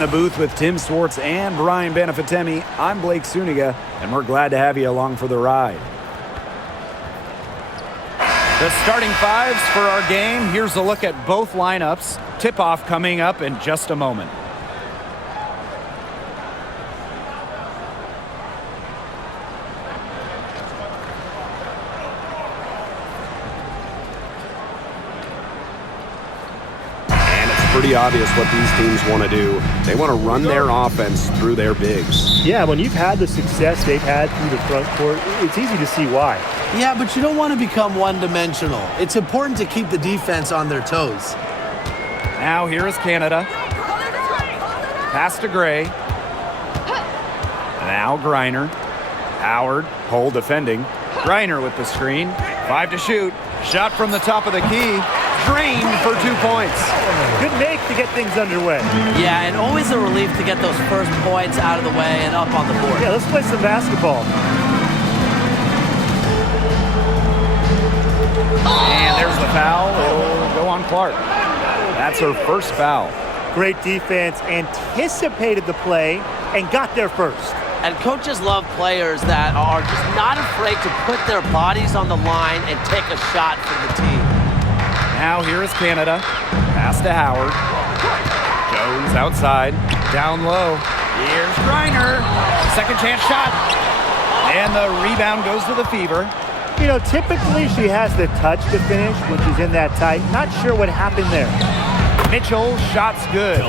In the booth with Tim Swartz and Brian Benefitemi, I'm Blake Suniga, and we're glad to have you along for the ride. The starting fives for our game. Here's a look at both lineups. Tip-off coming up in just a moment. Pretty obvious what these teams want to do. They want to run their offense through their bigs. Yeah, when you've had the success they've had through the front court, it's easy to see why. Yeah, but you don't want to become one-dimensional. It's important to keep the defense on their toes. Now here is Canada. Pass to Gray. Now Griner. Howard, Hole defending. Griner with the screen. 5 to shoot. Shot from the top of the key. Drained for 2 points. Good make to get things underway. Yeah, and always a relief to get those first points out of the way and up on the board. Yeah, let's play some basketball. And there's the foul. It'll go on Clark. That's her first foul. Great defense, anticipated the play, and got there first. And coaches love players that are just not afraid to put their bodies on the line and take a shot for the team. Now here is Canada. Pass to Howard. Jones outside. Down low. Here's Griner. Second chance shot. And the rebound goes to the Fever. You know, typically she has the touch to finish when she's in that tight. Not sure what happened there. Mitchell, shot's good.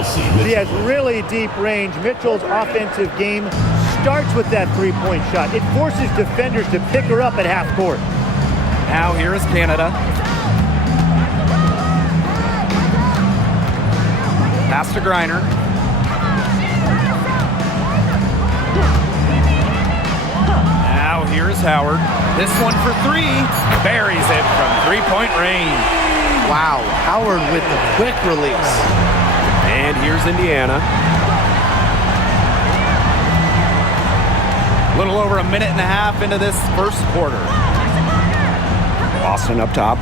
She has really deep range. Mitchell's offensive game starts with that three-point shot. It forces defenders to pick her up at half court. Now here is Canada. Pass to Griner. Now here's Howard. This one for three. Buries it from three-point range. Wow, Howard with the quick release. And here's Indiana. A little over a minute and a half into this first quarter. Boston up top.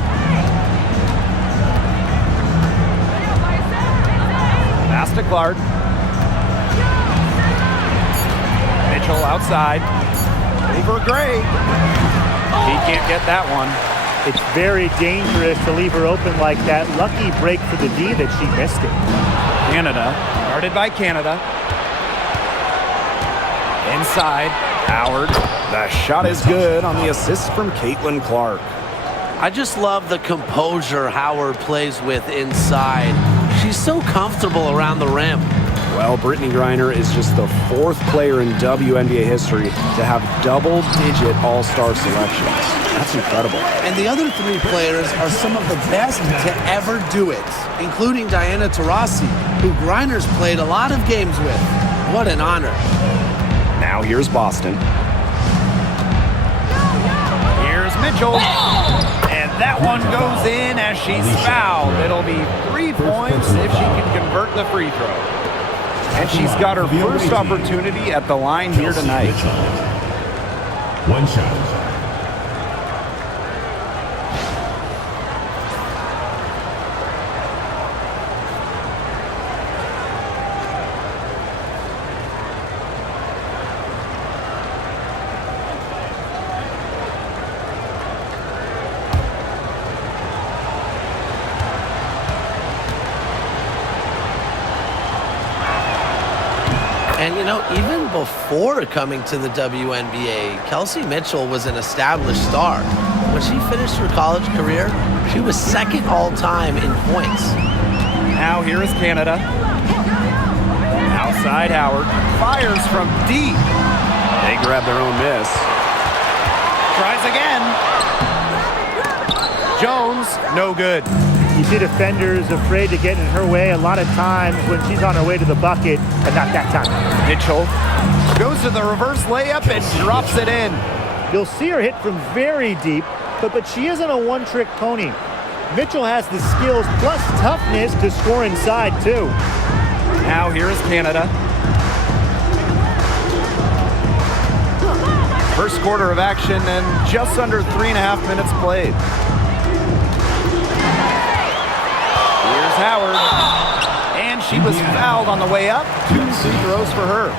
Pass to Clark. Mitchell outside. Over Gray. He can't get that one. It's very dangerous to leave her open like that. Lucky break for the D that she missed it. Canada. Guarded by Canada. Inside. Howard. The shot is good on the assist from CaitlinClark. I just love the composure Howard plays with inside. She's so comfortable around the rim. Well, Brittany Griner is just the fourth player in WNBA history to have double-digit all-star selections. That's incredible. And the other three players are some of the best to ever do it, including Diana Taurasi, who Griner's played a lot of games with. What an honor. Now here's Boston. Here's Mitchell. And that one goes in as she's fouled. It'll be 3 points if she can convert the free throw. And she's got her first opportunity at the line here tonight. One shot. And, you know, even before coming to the WNBA, Kelsey Mitchell was an established star. When she finished her college career, she was second all-time in points. Now here is Canada. Outside Howard. Fires from deep. They grab their own miss. Tries again. Jones, no good. You see defenders afraid to get in her way a lot of times when she's on her way to the bucket, but not that time. Mitchell goes to the reverse layup and drops it in. You'll see her hit from very deep, but she isn't a one-trick pony. Mitchell has the skills plus toughness to score inside, too. Now here is Canada. First quarter of action and just under 3.5 minutes played. Here's Howard. And she was fouled on the way up. 2 free throws for her.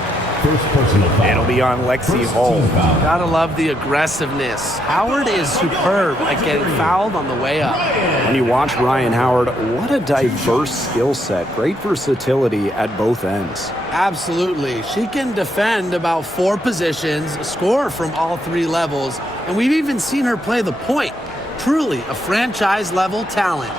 First personal foul. It'll be on Lexi First Hull. team foul. Gotta love the aggressiveness. Howard is superb at getting fouled on the way up. When you watch Ryan Howard, what a diverse skill set. Great versatility at both ends. Absolutely. She can defend about 4 positions, score from all 3 levels, and we've even seen her play the point. Truly a franchise-level talent.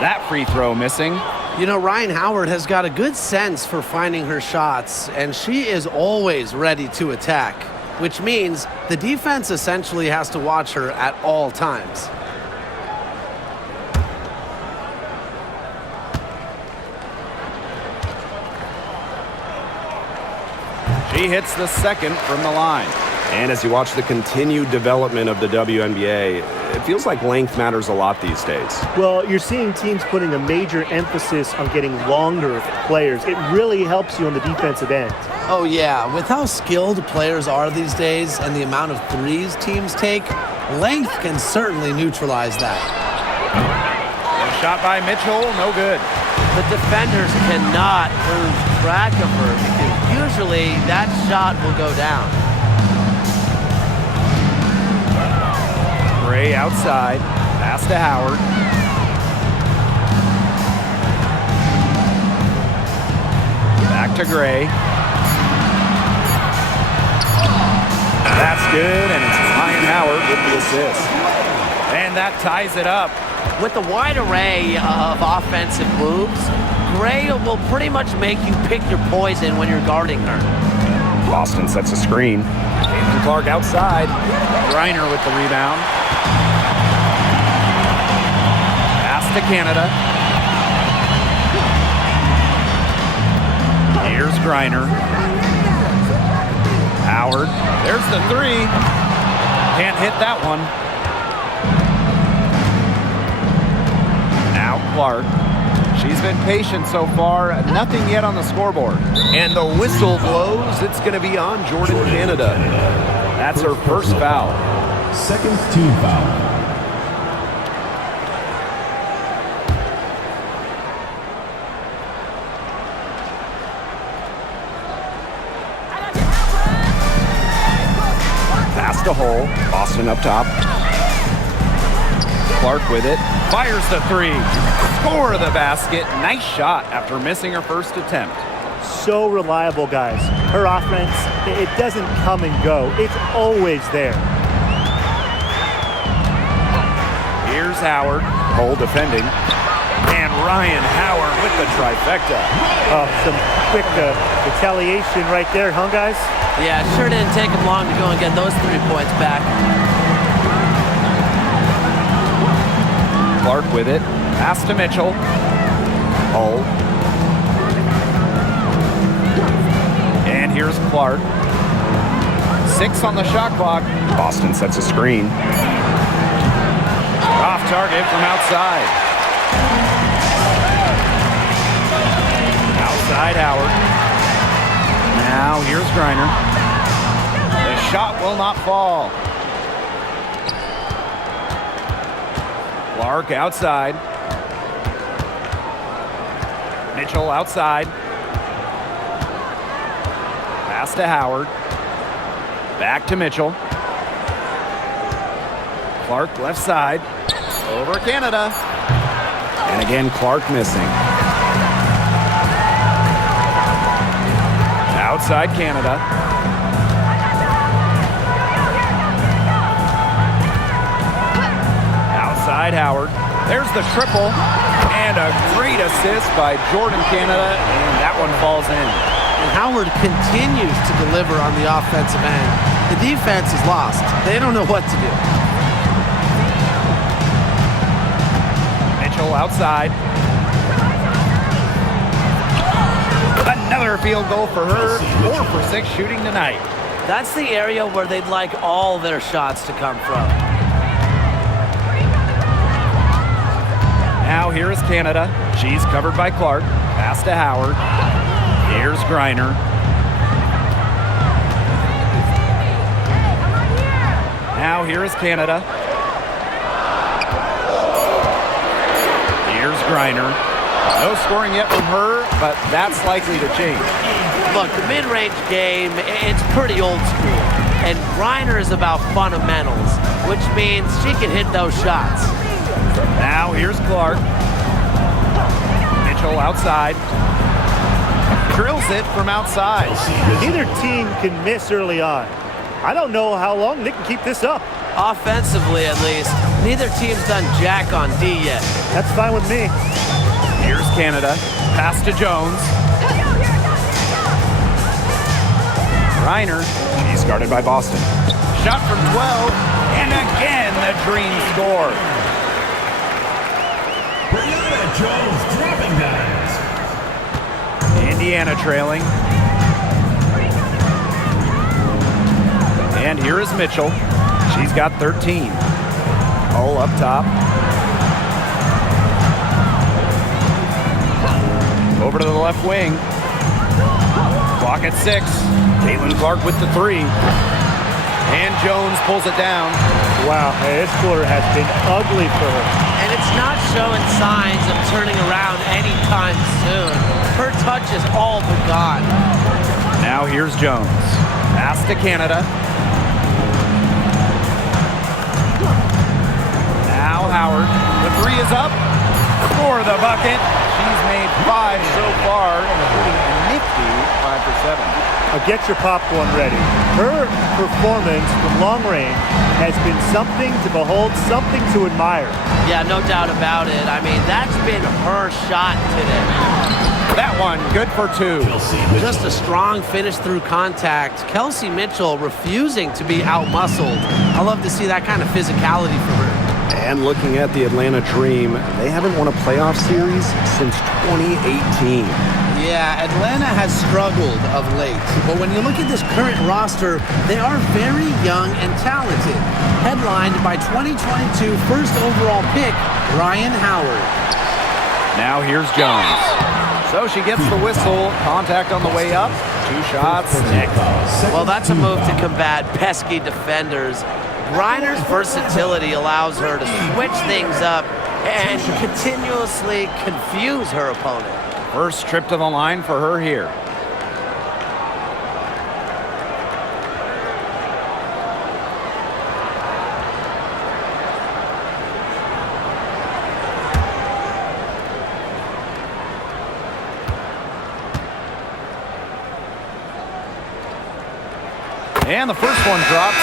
That free throw missing. You know, Ryan Howard has got a good sense for finding her shots, and she is always ready to attack, which means the defense essentially has to watch her at all times. She hits the second from the line. And as you watch the continued development of the WNBA, it feels like length matters a lot these days. Well, you're seeing teams putting a major emphasis on getting longer players. It really helps you on the defensive end. Oh yeah, with how skilled players are these days and the amount of threes teams take, length can certainly neutralize that. A shot by Mitchell, no good. The defenders cannot lose track of her because usually that shot will go down. Gray outside, pass to Howard. Back to Gray. That's good, and it's Ryan Howard with the assist. And that ties it up. With a wide array of offensive moves, Gray will pretty much make you pick your poison when you're guarding her. Boston sets a screen. Caitlin Clark outside. Griner with the rebound. Pass to Canada. Here's Griner. Howard. There's the 3. Can't hit that one. Now Clark. She's been patient so far. Nothing yet on the scoreboard. And the whistle blows. It's going to be on Jordan Canada. That's her first foul. Second team foul. Pass to Hull. Boston up top. Clark with it. Fires the 3. Score the basket. Nice shot after missing her first attempt. So reliable, guys. Her offense, it doesn't come and go. It's always there. Here's Howard. Hull defending. And Ryan Howard with the trifecta. Oh, some quick retaliation right there, huh, guys? Yeah, it sure didn't take him long to go and get those 3 points back. Clark with it. Pass to Mitchell. Hull. And here's Clark. 6 on the shot clock. Boston sets a screen. Off target from outside. Outside Howard. Now here's Griner. The shot will not fall. Clark outside. Mitchell outside. Pass to Howard. Back to Mitchell. Clark left side. Over Canada. And again, Clark missing. Outside Canada. Outside Howard. There's the triple. And a great assist by Jordan Canada. And that one falls in. And Howard continues to deliver on the offensive end. The defense is lost. They don't know what to do. Mitchell outside. Another field goal for her. 4 for 6 shooting tonight. That's the area where they'd like all their shots to come from. Now here is Canada. She's covered by Clark. Pass to Howard. Here's Griner. Now here is Canada. Here's Griner. No scoring yet from her, but that's likely to change. Look, the mid-range game, it's pretty old school. And Griner is about fundamentals, which means she can hit those shots. Now here's Clark. Mitchell outside. Drills it from outside. Neither team can miss early on. I don't know how long they can keep this up. Offensively, at least, neither team's done jack on D yet. That's fine with me. Here's Canada. Pass to Jones. Reiner. He's guarded by Boston. Shot from 12. And again, the Dream score. Brianna Jones dropping dimes. Indiana trailing. And here is Mitchell. She's got 13. All up top. Over to the left wing. Clock at 6. CaitlinClark with the 3. And Jones pulls it down. Wow, this quarter has been ugly for her. And it's not showing signs of turning around anytime soon. Her touch is all but gone. Now here's Jones. Pass to Canada. Now Howard. The 3 is up. For the bucket. She's made 5 so far, including a nifty 5 for 7. Now get your popcorn ready. Her performance from long range has been something to behold, something to admire. Yeah, no doubt about it. I mean, that's been her shot today. That one, good for 2. Just a strong finish through contact. Kelsey Mitchell refusing to be out-muscled. I love to see that kind of physicality from her. And looking at the Atlanta Dream, they haven't won a playoff series since 2018. Yeah, Atlanta has struggled of late. But when you look at this current roster, they are very young and talented. Headlined by 2022 first overall pick, Ryan Howard. Now here's Jones. So she gets the whistle. Contact on the way up. 2 shots. Well, that's a move to combat pesky defenders. Griner's versatility allows her to switch things up and continuously confuse her opponent. First trip to the line for her here. And the first one drops.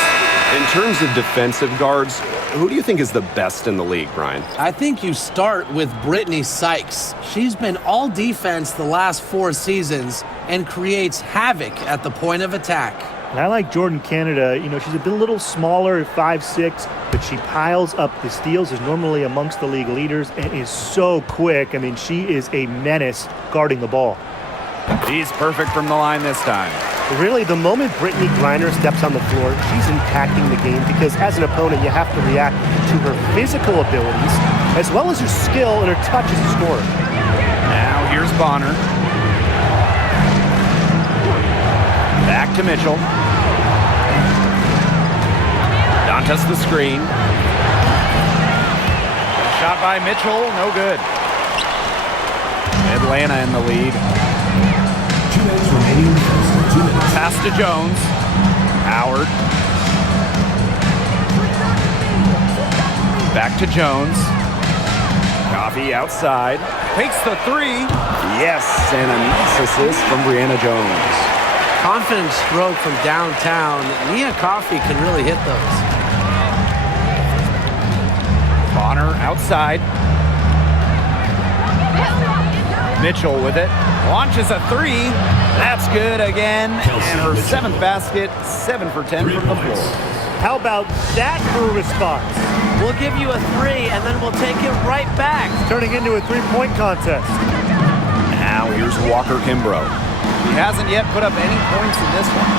In terms of defensive guards, who do you think is the best in the league, Brian? I think you start with Brittany Sykes. She's been all defense the last 4 seasons and creates havoc at the point of attack. And I like Jordan Canada. You know, she's a little smaller, 5'6", but she piles up the steals, is normally amongst the league leaders, and is so quick. I mean, she is a menace guarding the ball. She's perfect from the line this time. Really, the moment Brittany Griner steps on the floor, she's impacting the game because as an opponent, you have to react to her physical abilities as well as her skill and her touch as a scorer. Now here's Bonner. Back to Mitchell. Dantas the screen. Shot by Mitchell, no good. Atlanta in the lead. 2 minutes remaining. 2 minutes. Pass to Jones. Howard. Back to Jones. Coffee outside. Takes the 3. Yes, and a nice assist from Brianna Jones. Confident stroke from downtown. Nia Coffey can really hit those. Bonner outside. Mitchell with it. Launches a 3. That's good again. And her 7th basket, 7 for 10 from the floor. How about that for a response? We'll give you a 3, and then we'll take it right back. Turning into a three-point contest. Now here's Walker Kimbrough. He hasn't yet put up any points in this one.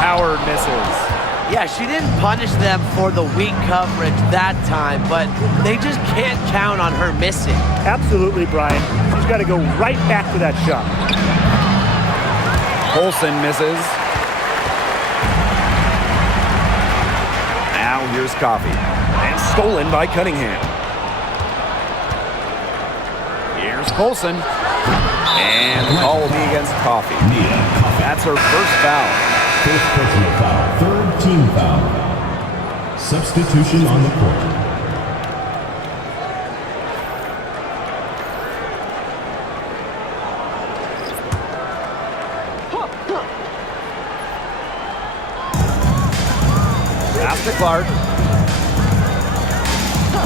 Howard misses. Yeah, she didn't punish them for the weak coverage that time, but they just can't count on her missing. Absolutely, Brian. She's got to go right back to that shot. Colson misses. here's Coffee. And stolen by Cunningham. Here's Colson. And the call will be against Coffee. That's her first foul. First personal foul. Third team foul. Substitution on the court. Pass to Clark.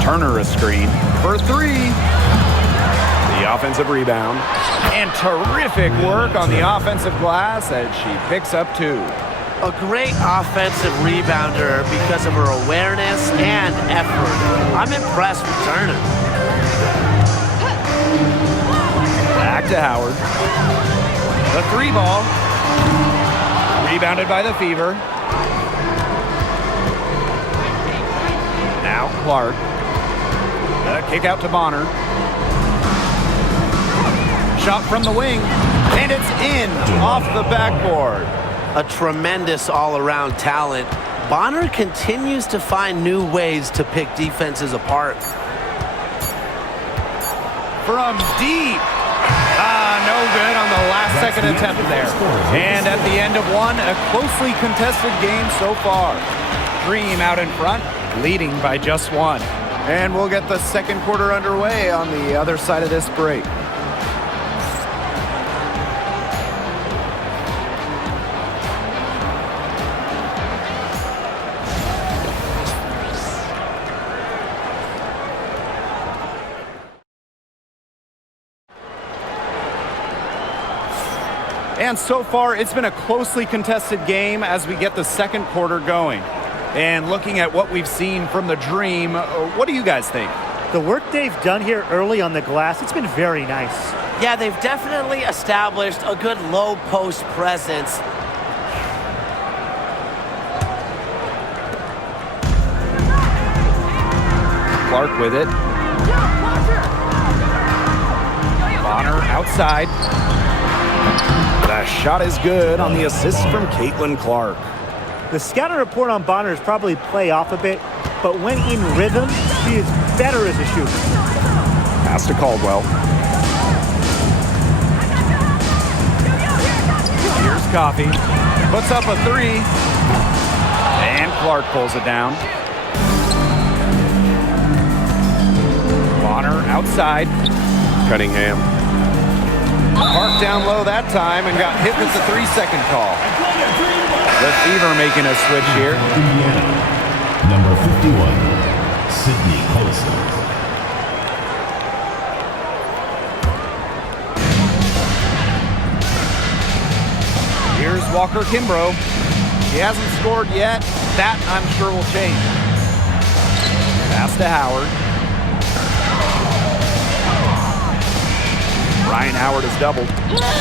Turner a screen for three. The offensive rebound. And terrific work on the offensive glass as she picks up two. A great offensive rebounder because of her awareness and effort. I'm impressed with Turner. Back to Howard. The three ball. Rebounded by the Fever. Now Clark. The kick out to Bonner. Shot from the wing. And it's in off the backboard. A tremendous all-around talent. Bonner continues to find new ways to pick defenses apart. From deep. No good on the last second attempt there. And at the end of one, a closely contested game so far. Dream out in front, leading by just one. And we'll get the second quarter underway on the other side of this break. And so far, it's been a closely contested game as we get the second quarter going. And looking at what we've seen from the Dream, what do you guys think? The work they've done here early on the glass, it's been very nice. Yeah, they've definitely established a good low post presence. Clark with it. Bonner outside. The shot is good on the assist from Clark. The scouting report on Bonner is probably play off a bit, but when in rhythm, she is better as a shooter. Pass to Caldwell. Here's Coffee. Puts up a three. And Clark pulls it down. Bonner outside. Cunningham. Parked down low that time and got hit with the 3-second call. The Fever making a switch here. Indiana. Number 51, Sydney Colson. Here's Walker Kimbrough. He hasn't scored yet. That, I'm sure, will change. Pass to Howard. Ryan Howard is doubled.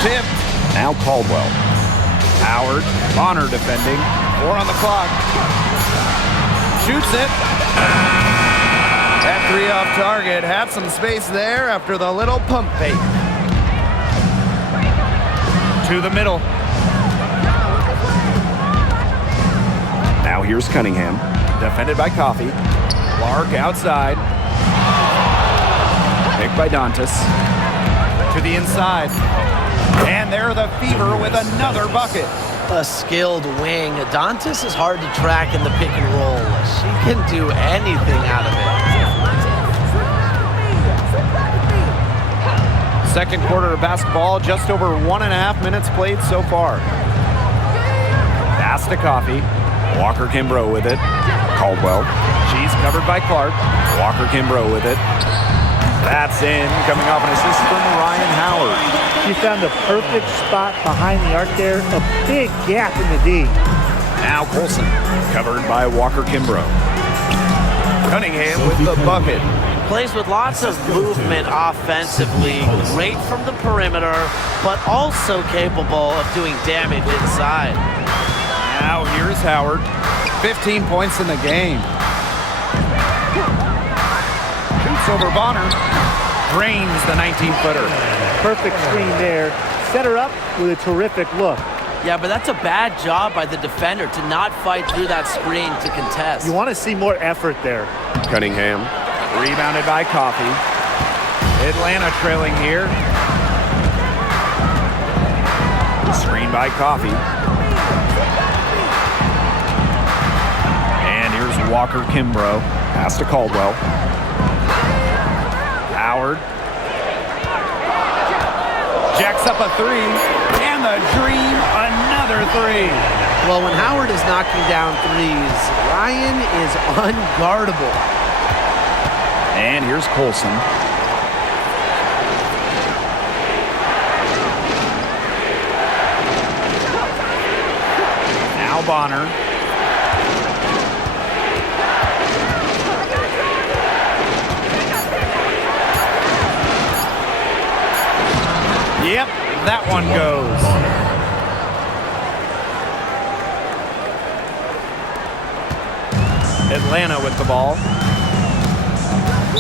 Tipped. Now Caldwell. Howard. Bonner defending. 4 on the clock. Shoots it. That three off target. Had some space there after the little pump fake. To the middle. Now here's Cunningham. Defended by Coffee. Clark outside. Picked by Dantas. To the inside. And there the Fever with another bucket. A skilled wing. Dantas is hard to track in the pick and roll. She can do anything out of it. Second quarter of basketball, just over 1.5 minutes played so far. Pass to Coffee. Walker Kimbrough with it. Caldwell. She's covered by Clark. Walker Kimbrough with it. That's in, coming off an assist from Ryan Howard. She found the perfect spot behind the arc there, a big gap in the D. Now Colson, covered by Walker Kimbrough. Cunningham with the bucket. Plays with lots of movement offensively, great from the perimeter, but also capable of doing damage inside. Now here's Howard. 15 points in the game. Shoots over Bonner. Drains the 19-footer. Perfect screen there. Set her up with a terrific look. Yeah, but that's a bad job by the defender to not fight through that screen to contest. You want to see more effort there. Cunningham. Rebounded by Coffey. Atlanta trailing here. Screen by Coffey. And here's Walker Kimbrough. Pass to Caldwell. Howard. Jacks up a three. And the dream, another three. Well, when Howard is knocking down threes, Ryan is unguardable. And here's Colson. Now Bonner. Yep, that one goes. Atlanta with the ball.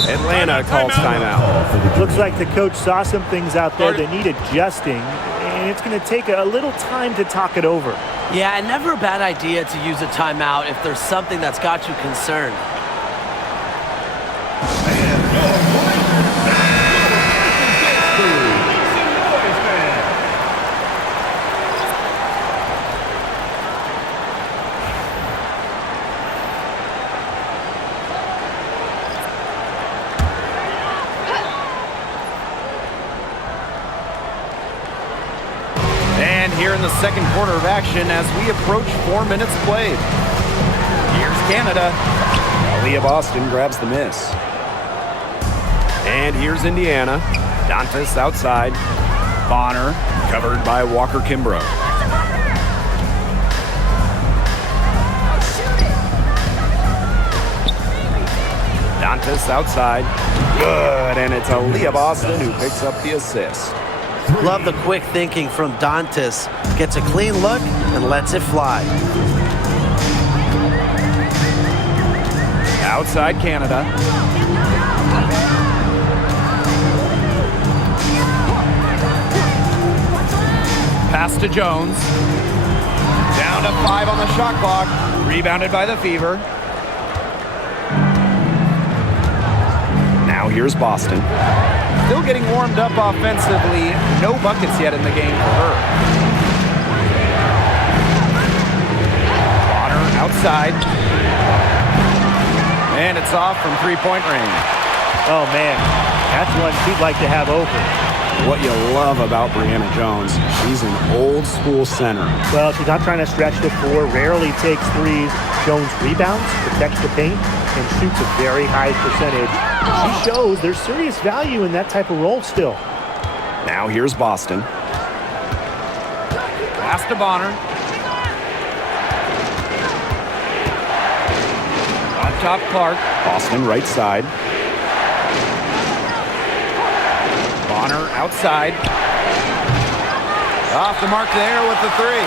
Atlanta calls timeout. Looks like the coach saw some things out there that need adjusting, and it's going to take a little time to talk it over. Yeah, and never a bad idea to use a timeout if there's something that's got you concerned. And here in the second quarter of action as we approach 4 minutes played. Here's Canada. Aaliyah Boston grabs the miss. And here's Indiana. Dantas outside. Bonner Covered by Walker Kimbrough. Dantas outside. Good, and it's Aaliyah Boston who picks up the assist. Love the quick thinking from Dantas. Gets a clean look and lets it fly. Outside Canada. Pass to Jones. Down to 5 on the shot clock. Rebounded by the Fever. Now here's Boston. Still getting warmed up offensively. No buckets yet in the game for her. Bonner outside. And it's off from three-point range. Oh, man, that's one she'd like to have open. What you love about Brianna Jones, she's an old school center. Well, she's not trying to stretch the floor, rarely takes threes. Jones rebounds, protects the paint, and shoots a very high percentage. She shows there's serious value in that type of role still. Now here's Boston. Pass to Bonner. On top, Clark. Boston right side. Bonner outside. Off the mark there with the three.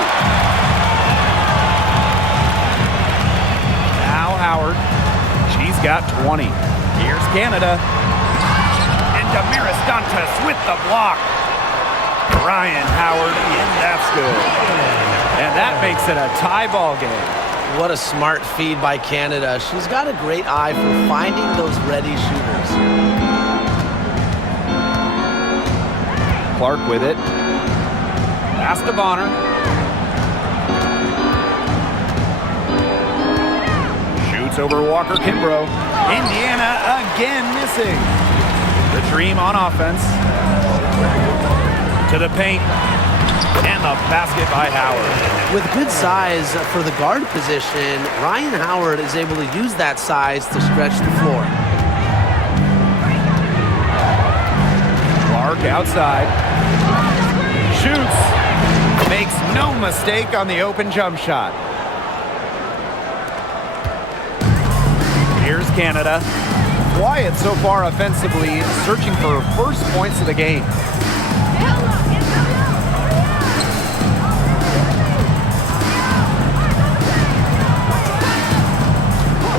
Now Howard. She's got 20. Here's Canada. And Damaris Dantas with the block. Ryan Howard in, that's good. And that makes it a tie ball game. What a smart feed by Canada. She's got a great eye for finding those ready shooters. Clark with it. Pass to Bonner. Shoots over Walker Kimbrough. Indiana again missing. The Dream on offense. To the paint. And the basket by Howard. With good size for the guard position, Ryan Howard is able to use that size to stretch the floor. Clark outside. Shoots. Makes no mistake on the open jump shot. Here's Canada. Quiet so far offensively, searching for her first points of the game.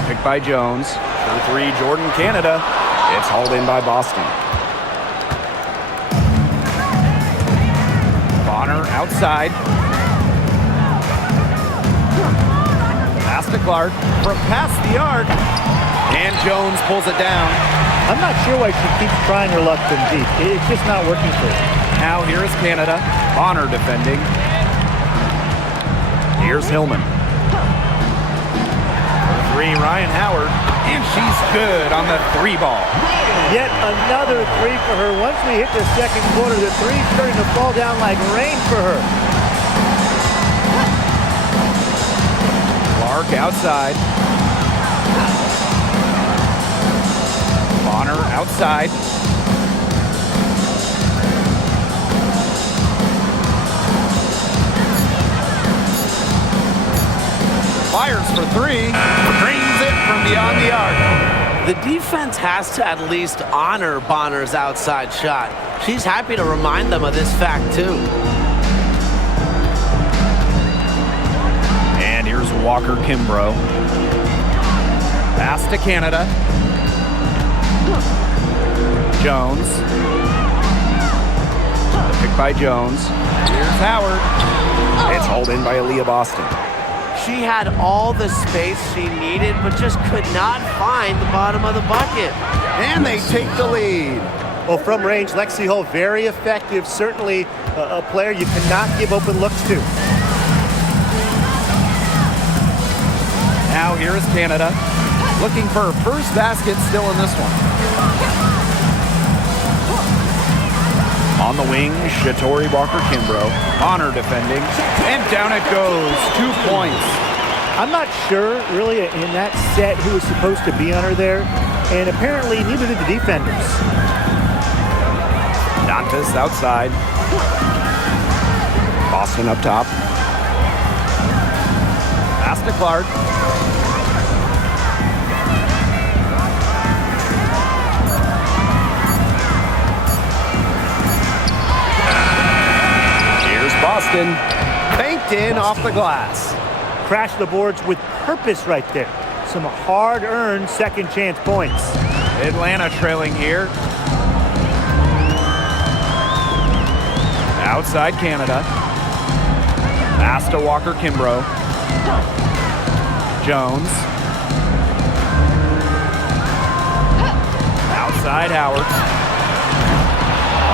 Picked by Jones. For three, Jordan Canada. It's hauled in by Boston. Bonner outside. Pass to Clark from past the arc. And Jones pulls it down. I'm not sure why she keeps trying her luck from deep. It's just not working for her. Now here is Canada. Bonner defending. Here's Hillman. Three, Ryan Howard. And she's good on the three ball. Yet another three for her. Once we hit the second quarter, the three's starting to fall down like rain for her. Clark outside. Bonner outside. Fires for three. Drains it from beyond the arc. The defense has to at least honor Bonner's outside shot. She's happy to remind them of this fact, too. And here's Walker Kimbrough. Pass to Canada. Jones. The pick by Jones. Here's Howard. It's hauled in by Aaliyah Boston. She had all the space she needed, but just could not find the bottom of the bucket. And they take the lead. Well, from range, Lexi Hull, very effective. Certainly a player you cannot give open looks to. Now here is Canada. Looking for her first basket still in this one. On the wing, Shatori Walker-Kimbrough. Bonner defending. And down it goes. 2 points. I'm not sure, really, in that set who was supposed to be on her there. And apparently, neither did the defenders. Dantas outside. Boston up top. Pass to Clark. Boston banked in off the glass. Crashed the boards with purpose right there. Some hard-earned second chance points. Atlanta trailing here. Outside Canada. Pass to Walker Kimbrough. Jones. Outside Howard.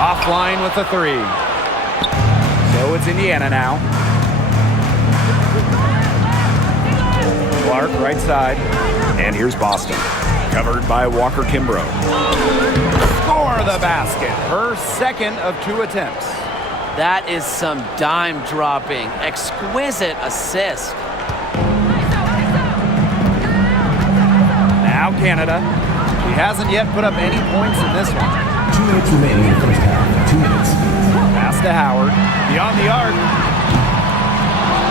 Offline with the three. So it's Indiana now. Clark right side. And here's Boston. Covered by Walker Kimbrough. Score the basket. Her second of 2 attempts. That is some dime dropping. Exquisite assist. Now Canada. She hasn't yet put up any points in this one. 2 minutes remaining in the first half. 2 minutes. Pass to Howard. Beyond the arc.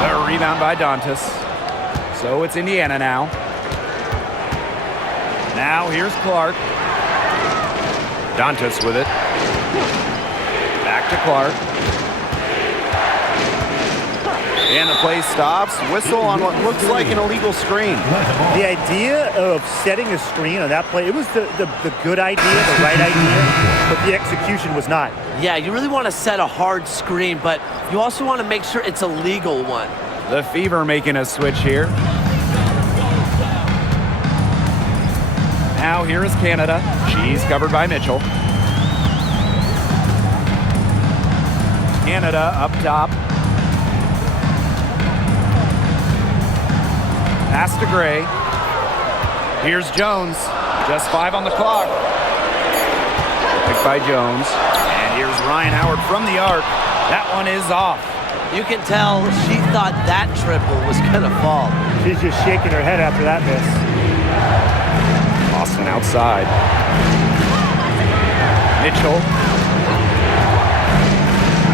The rebound by Dantas. So it's Indiana now. Now here's Clark. Dantas with it. Back to Clark. And the play stops. Whistle on what looks like an illegal screen. The idea of setting a screen on that play, it was the good idea, the right idea, but the execution was not. Yeah, you really want to set a hard screen, but you also want to make sure it's a legal one. The Fever making a switch here. Now here is Canada. She's covered by Mitchell. Canada up top. Pass to Gray. Here's Jones. Just 5 on the clock. Picked by Jones. And here's Ryan Howard from the arc. That one is off. You can tell she thought that triple was going to fall. She's just shaking her head after that miss. Boston outside. Mitchell.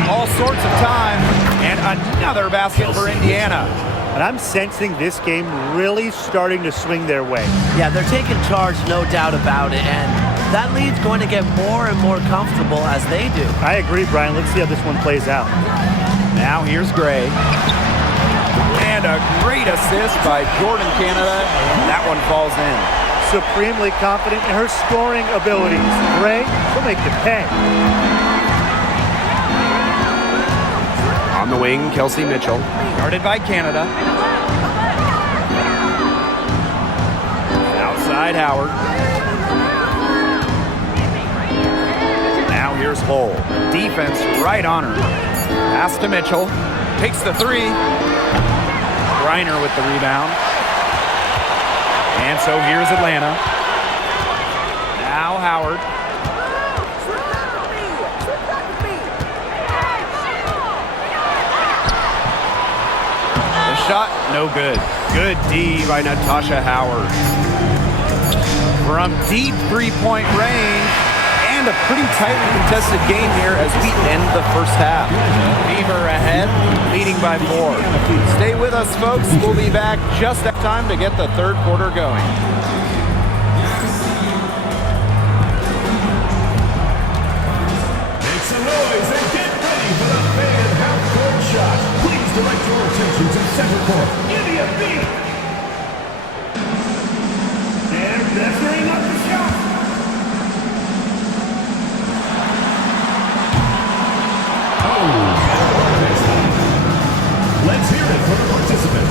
All sorts of time. And another basket for Indiana. And I'm sensing this game really starting to swing their way. Yeah, they're taking charge, no doubt about it. And that lead's going to get more and more comfortable as they do. I agree, Brian. Let's see how this one plays out. Now here's Gray. And a great assist by Jordan Canada. That one falls in. Supremely confident in her scoring abilities. Gray will make the pay. On the wing, Kelsey Mitchell. Guarded by Canada. Outside Howard. Now here's Hull. Defense right on her. Pass to Mitchell. Takes the three. Griner with the rebound. And so here's Atlanta. Now Howard. The shot, no good. Good D by Natasha Howard. From deep three-point range, and a pretty tightly contested game here as we end the first half. Fever ahead, leading by 4. Stay with us, folks. We'll be back just at time to get the third quarter going. Make some noise and get ready for the fan half-court shot. Please direct your attention to center court. India beat. And measuring up the shot. Let's hear it for the participant.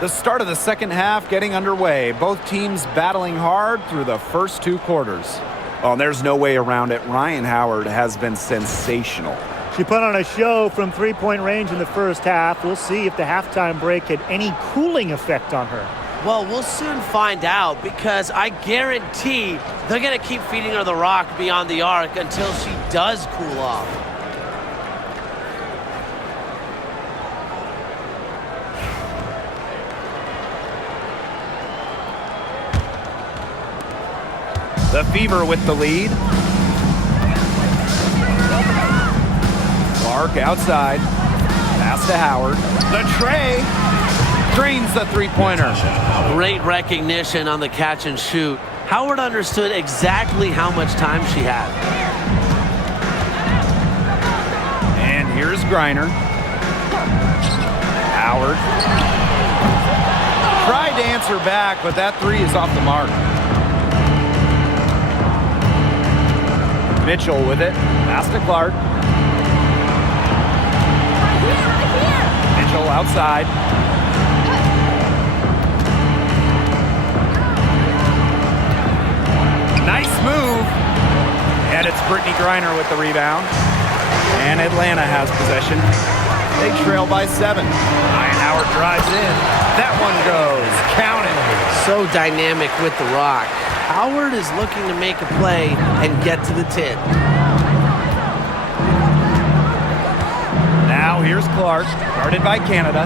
The start of the second half getting underway. Both teams battling hard through the first 2 quarters. Well, there's no way around it. Ryan Howard has been sensational. She put on a show from three-point range in the first half. We'll see if the halftime break had any cooling effect on her. Well, we'll soon find out because I guarantee they're going to keep feeding her the rock beyond the arc until she does cool off. The Fever with the lead. Clark outside. Pass to Howard. The tray. Drains the three-pointer. Great recognition on the catch and shoot. Howard understood exactly how much time she had. And here's Griner. Howard. Tried to answer back, but that three is off the mark. Mitchell with it. Pass to Clark. Mitchell outside. Nice move. And it's Brittany Griner with the rebound. And Atlanta has possession. They trail by 7. Ryan Howard drives in. That one goes. Count it. So dynamic with the rock. Howard is looking to make a play and get to the 10. Now here's Clark, guarded by Canada.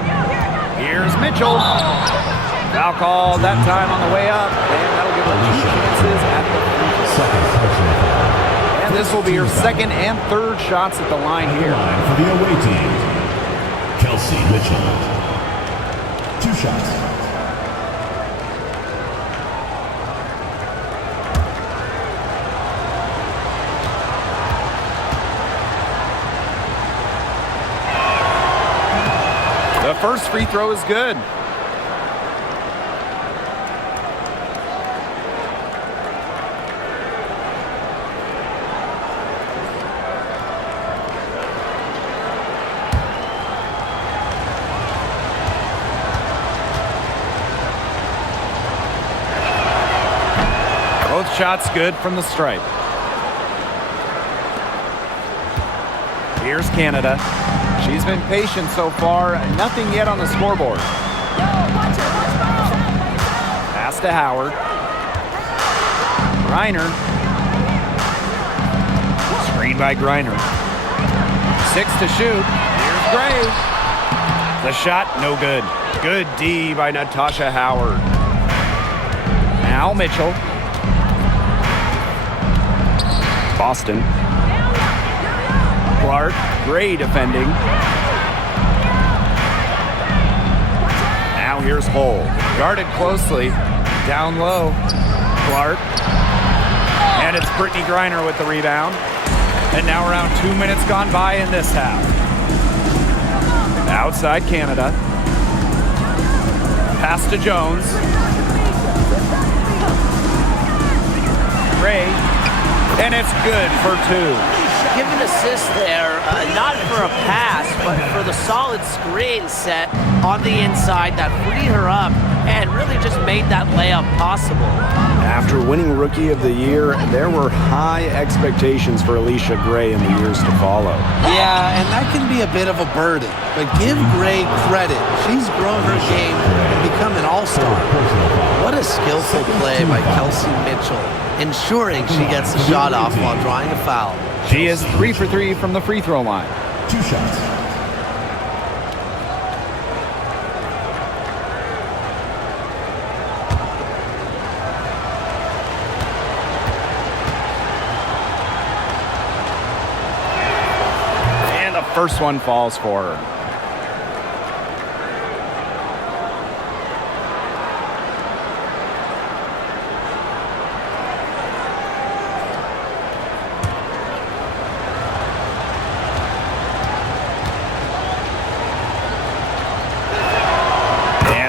Here's Mitchell. Foul call that time on the way up, and that'll give her 2 chances at the free throw. And this will be her second and third shots at the line here. For the away team, Kelsey Mitchell. 2 shots. The first free throw is good. Both shots good from the stripe. Here's Canada. She's been patient so far. Nothing yet on the scoreboard. Pass to Howard. Griner. Screen by Griner. 6 to shoot. Here's Gray. The shot, no good. Good D by Natasha Howard. Now Mitchell. Boston. Clark, Gray defending. Now here's Hull. Guarded closely. Down low. Clark. And it's Brittany Griner with the rebound. And now around 2 minutes gone by in this half. Outside Canada. Pass to Jones. Gray. And it's good for 2. Give an assist there, not for a pass, but for the solid screen set on the inside that freed her up and really just made that layup possible. After winning Rookie of the Year, there were high expectations for Alicia Gray in the years to follow. Yeah, and that can be a bit of a burden, but give Gray credit. She's grown her game and become an all-star. What a skillful play by Kelsey Mitchell, ensuring she gets the shot off while drawing a foul. She is 3 for 3 from the free throw line. 2 shots. And the first one falls for her.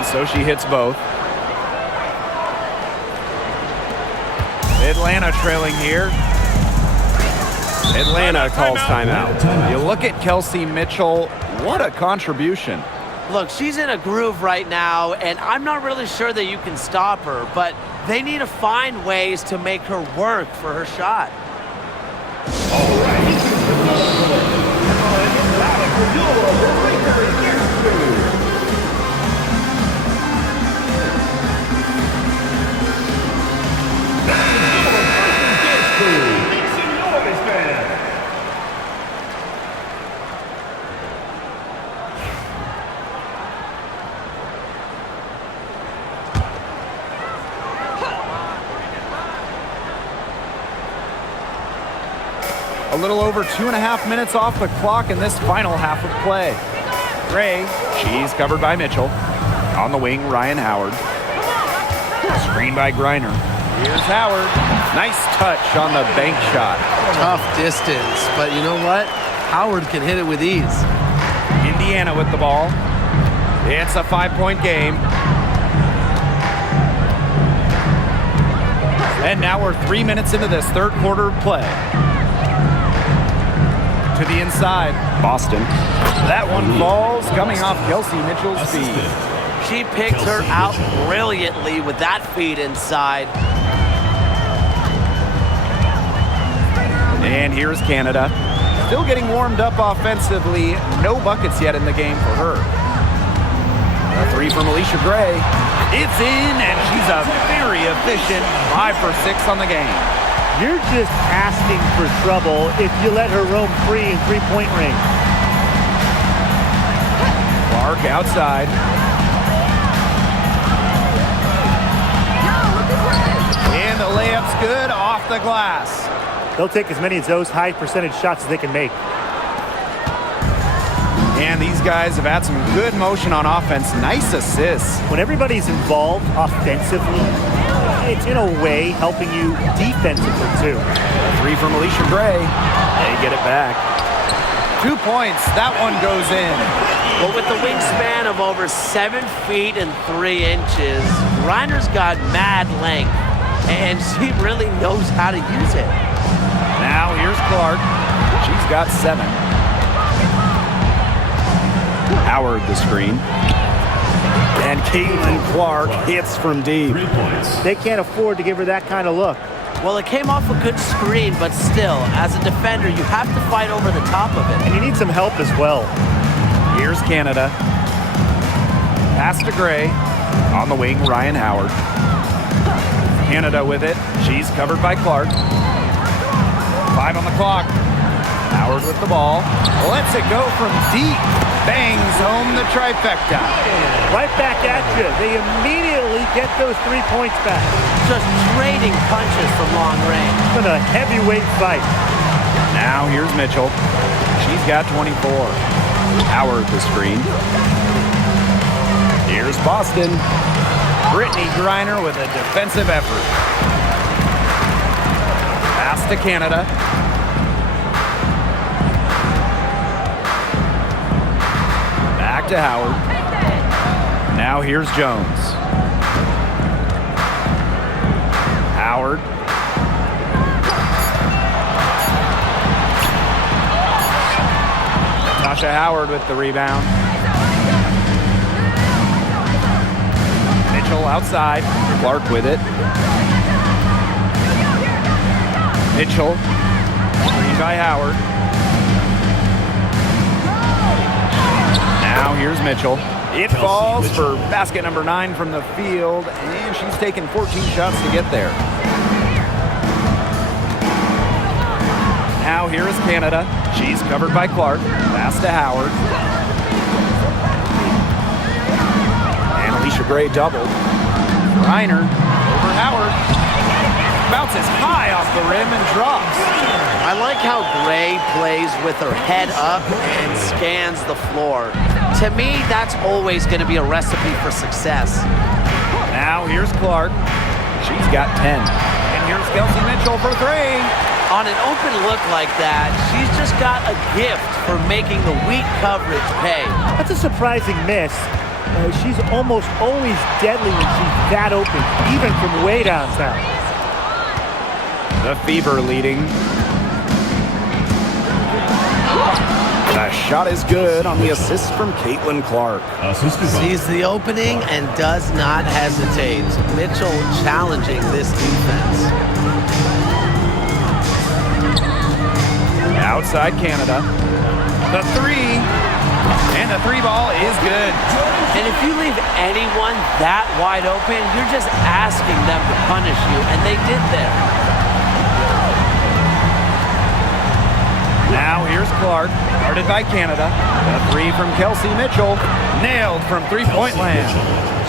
So she hits both. Atlanta trailing here. Atlanta calls timeout. You look at Kelsey Mitchell, what a contribution. Look, she's in a groove right now, and I'm not really sure that you can stop her, but they need to find ways to make her work for her shot. All right. A little over 2.5 minutes off the clock in this final half of play. Gray, she's covered by Mitchell. On the wing, Ryan Howard. Screen by Griner. Here's Howard. Nice touch on the bank shot. Tough distance, but you know what? Howard can hit it with ease. Indiana with the ball. It's a 5-point game. And now we're 3 minutes into this third quarter of play. To the inside, Boston. That one falls, coming off Kelsey Mitchell's feed. She picked her out brilliantly with that feed inside. And here's Canada. Still getting warmed up offensively. No buckets yet in the game for her. A 3 from Alicia Gray. It's in, and she's a very efficient 5 for 6 on the game. You're just asking for trouble if you let her roam free in three-point range. Clark outside. And the layup's good off the glass. They'll take as many of those high percentage shots as they can make. And these guys have had some good motion on offense. Nice assists. When everybody's involved offensively, it's in a way helping you defensively too. A 3 from Alicia Gray. They get it back. 2 points. That one goes in. But with the wingspan of over 7 feet and 3 inches, Griner's got mad length, and she really knows how to use it. Now here's Clark. She's got 7. Howard the screen. And Caitlin Clark hits from deep. 3 points. They can't afford to give her that kind of look. Well, it came off a good screen, but still, as a defender, you have to fight over the top of it. And you need some help as well. Here's Canada. Pass to Gray. On the wing, Ryan Howard. Canada with it. She's covered by Clark. 5 on the clock. Howard with the ball. Lets it go from deep. Bangs home the trifecta. Right back at you. They immediately get those 3 points back. Just trading punches from long range. It's been a heavyweight fight. Now here's Mitchell. She's got 24. Howard the screen. Here's Boston. Brittany Griner with a defensive effort. Pass to Canada. Back to Howard. Now here's Jones. Howard. Natasha Howard with the rebound. Mitchell outside. Clark with it. Mitchell. Screen by Howard. Now here's Mitchell. It falls for basket number 9 from the field, and she's taken 14 shots to get there. Now here is Canada. She's covered by Clark. Pass to Howard. And Alicia Gray doubled. Reiner over Howard. Bounces high off the rim and drops. I like how Gray plays with her head up and scans the floor. To me, that's always going to be a recipe for success. Now here's Clark. She's got 10. And here's Kelsey Mitchell for 3. On an open look like that, she's just got a gift for making the weak coverage pay. That's a surprising miss. She's almost always deadly when she's that open, even from way downtown. The Fever leading. The shot is good on the assist from Caitlin Clark. Sees the opening and does not hesitate. Mitchell challenging this defense. Outside Canada. The 3. And the 3 ball is good. And if you leave anyone that wide open, you're just asking them to punish you, and they did there. Now here's Clark, guarded by Canada. The 3 from Kelsey Mitchell, nailed from three-point land.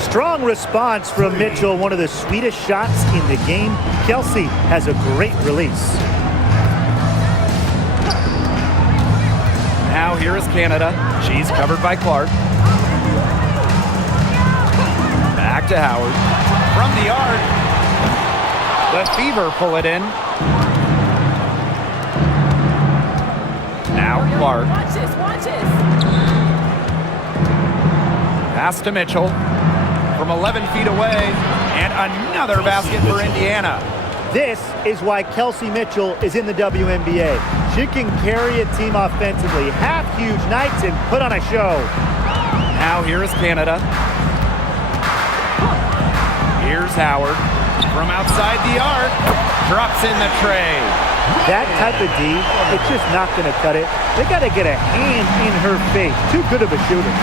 Strong response from Mitchell, one of the sweetest shots in the game. Kelsey has a great release. Now here is Canada. She's covered by Clark. Back to Howard. From the arc. The Fever pull it in. Now Clark. Watch this. Pass to Mitchell. From 11 feet away. And another basket for Indiana. This is why Kelsey Mitchell is in the WNBA. She can carry a team offensively, have huge nights, and put on a show. Now here is Canada. Here's Howard. From outside the arc. Drops in the tray. That type of D, it's just not going to cut it. They got to get a hand in her face. Too good of a shooter.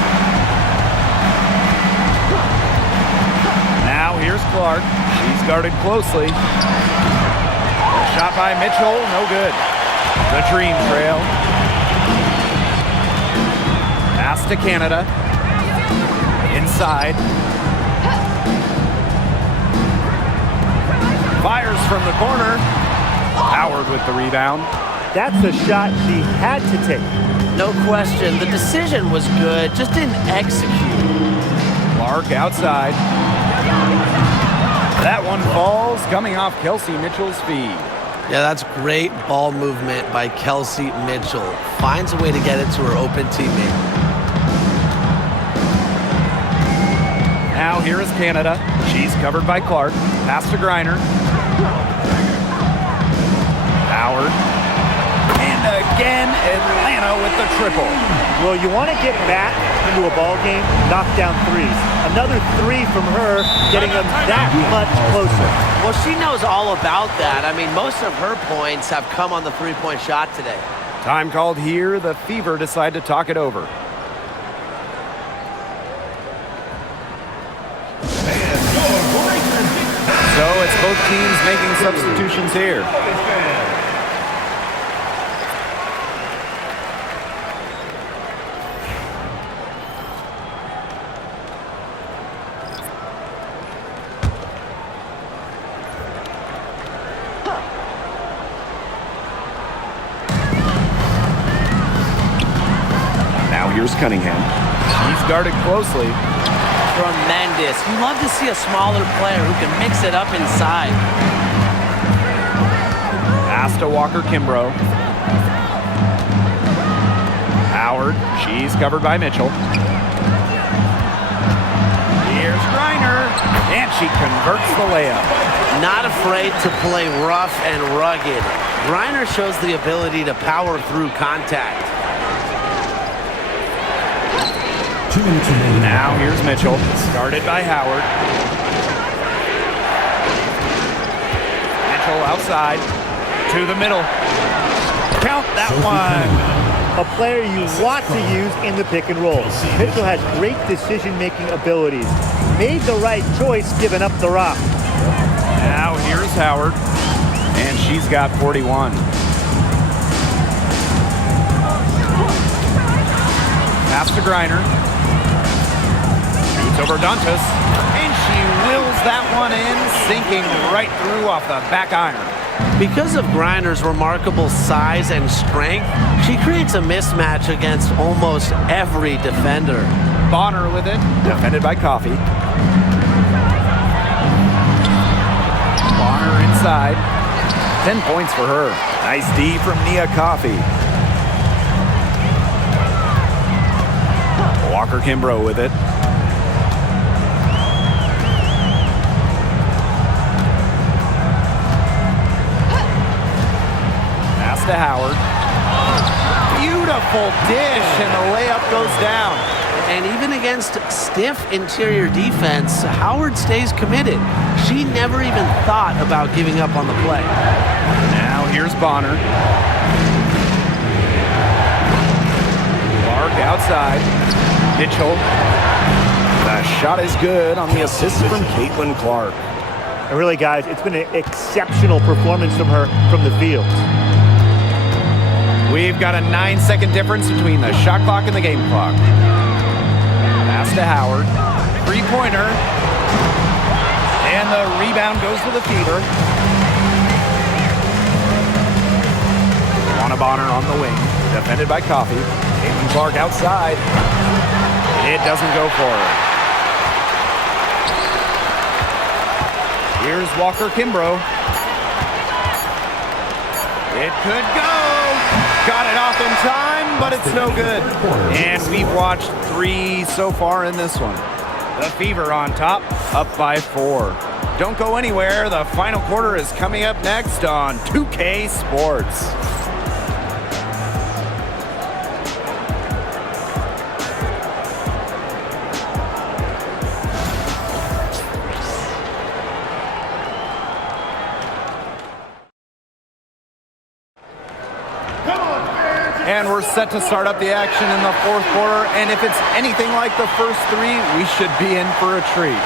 Now here's Clark. She's guarded closely. The shot by Mitchell, no good. The Dream Trail. Pass to Canada. Inside. Fires from the corner. Howard with the rebound. That's a shot she had to take. No question, the decision was good, just didn't execute. Clark outside. That one falls, coming off Kelsey Mitchell's feed. Yeah, that's great ball movement by Kelsey Mitchell. Finds a way to get it to her open teammate. Now here is Canada. She's covered by Clark. Pass to Griner. Howard. And again, Atlanta with the triple. Well, you want to get back into a ball game, knock down threes. Another 3 from her, getting them that much closer. Well, she knows all about that. I mean, most of her points have come on the three-point shot today. Time called here. The Fever decide to talk it over. So it's both teams making substitutions here. here's Cunningham. He's guarded closely. Tremendous. You love to see a smaller player who can mix it up inside. Pass to Walker Kimbrough. Howard. She's covered by Mitchell. Here's Griner. And she converts the layup. Not afraid to play rough and rugged. Griner shows the ability to power through contact. Now here's Mitchell. Guarded by Howard. Mitchell outside. To the middle. Count that one. A player you want to use in the pick and roll. Mitchell has great decision-making abilities. Made the right choice giving up the rock. Now here's Howard. And she's got 41. Pass to Griner. Shoots over Dantas. And she wills that one in, sinking right through off the back iron. Because of Griner's remarkable size and strength, she creates a mismatch against almost every defender. Bonner with it, defended by Coffey. Bonner inside. 10 points for her. Nice D from Nia Coffey. Walker Kimbrough with it. To Howard. Beautiful dish, and the layup goes down. And even against stiff interior defense, Howard stays committed. She never even thought about giving up on the play. Now here's Bonner. Clark outside. Mitchell. The shot is good on the assist from CaitlincLark. And really, guys, it's been an exceptional performance from her from the field. We've got a 9-second difference between the shot clock and the game clock. Pass to Howard. Three-pointer. And the rebound goes to the feeder. Juana Bonner on the wing. Defended by Coffey. CaitlincLark outside. It doesn't go for her. Here's Walker Kimbrough. It could go. Got it off in time, but it's no good. And we've watched 3 so far in this one. The Fever on top, up by 4. Don't go anywhere. The final quarter is coming up next on 2K Sports. And we're set to start up the action in the fourth quarter. And if it's anything like the first 3, we should be in for a treat.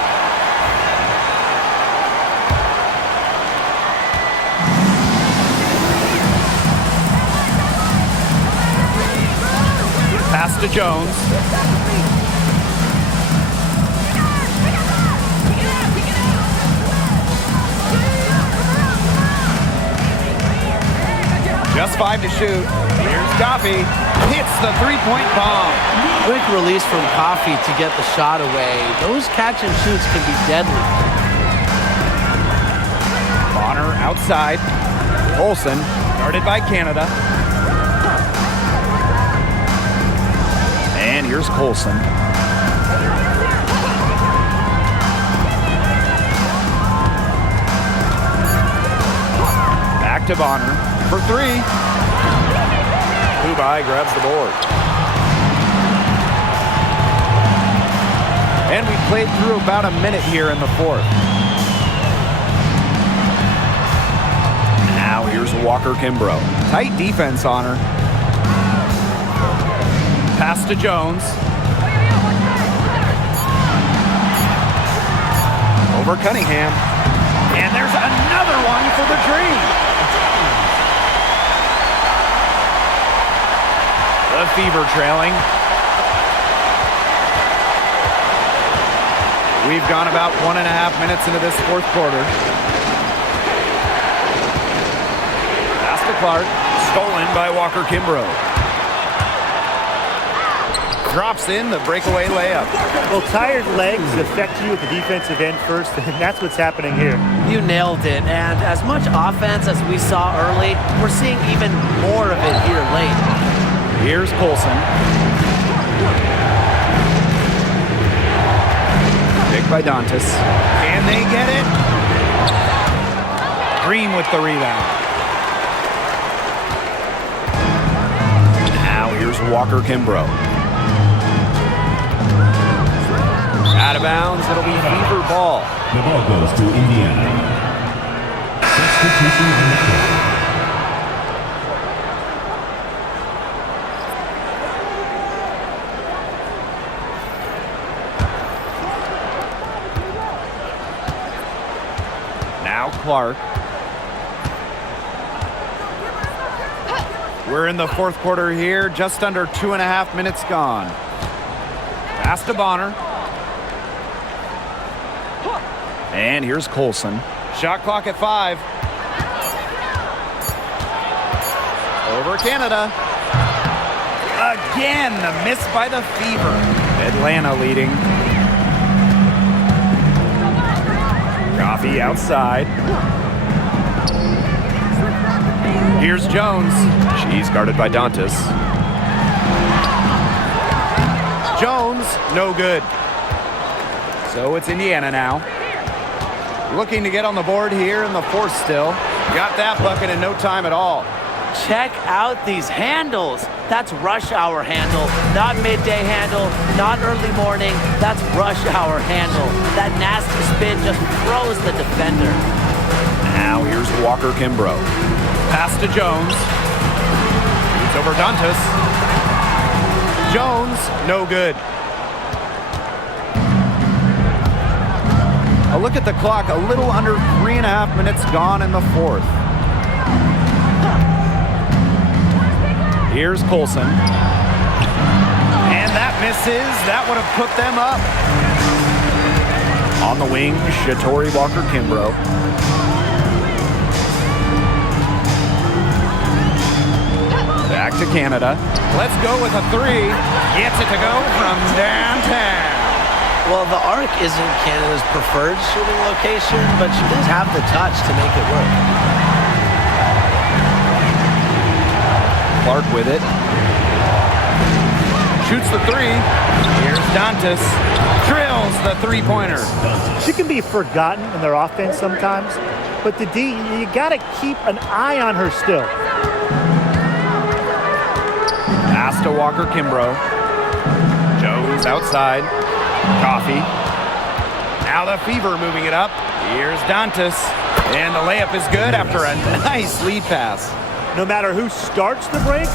Pass to Jones. Just 5 to shoot. Here's Coffey. Hits the three-point bomb. Quick release from Coffey to get the shot away. Those catch and shoots can be deadly. Bonner outside. Olsen, guarded by Canada. And here's Colson. Back to Bonner for 3. Kubai grabs the board. And we played through about a minute here in the fourth. Now here's Walker Kimbrough. Tight defense on her. Pass to Jones. Over Cunningham. And there's another one for the Dream. The Fever trailing. We've gone about 1.5 minutes into this fourth quarter. Pass to Clark. Stolen by Walker Kimbrough. Drops in the breakaway layup. Well, tired legs affect you at the defensive end first, and that's what's happening here. You nailed it. And as much offense as we saw early, we're seeing even more of it here late. Here's Colson. Picked by Dantas. Can they get it? Green with the rebound. Now here's Walker Kimbrough. Out of bounds, it'll be Fever ball. The ball goes to Indiana. Substitution on the court. Now Clark. We're in the fourth quarter here, just under 2.5 minutes gone. Pass to Bonner. And here's Colson. Shot clock at 5. Over Canada. Again, the miss by the Fever. Atlanta leading. Coffee outside. Here's Jones. She's guarded by Dantas. Jones, no good. So it's Indiana now. Looking to get on the board here in the fourth still. Got that bucket in no time at all. Check out these handles. That's rush hour handle, not midday handle, not early morning. That's rush hour handle. That nasty spin just throws the defender. Now here's Walker Kimbrough. Pass to Jones. It's over Dantas. Jones, no good. A look at the clock, a little under 3.5 minutes gone in the fourth. Here's Colson. And that misses. That would have put them up. On the wing, Shatori Walker Kimbrough. Back to Canada. Let's go with a 3. Gets it to go from downtown. Well, the arc isn't Canada's preferred shooting location, but she does have the touch to make it work. Clark with it. Shoots the 3. Here's Dantas. Drills the three-pointer. She can be forgotten in their offense sometimes, but the D, you got to keep an eye on her still. Pass to Walker Kimbrough. Jones outside. Coffee. Now the Fever moving it up. Here's Dantas. And the layup is good after a nice lead pass. No matter who starts the break,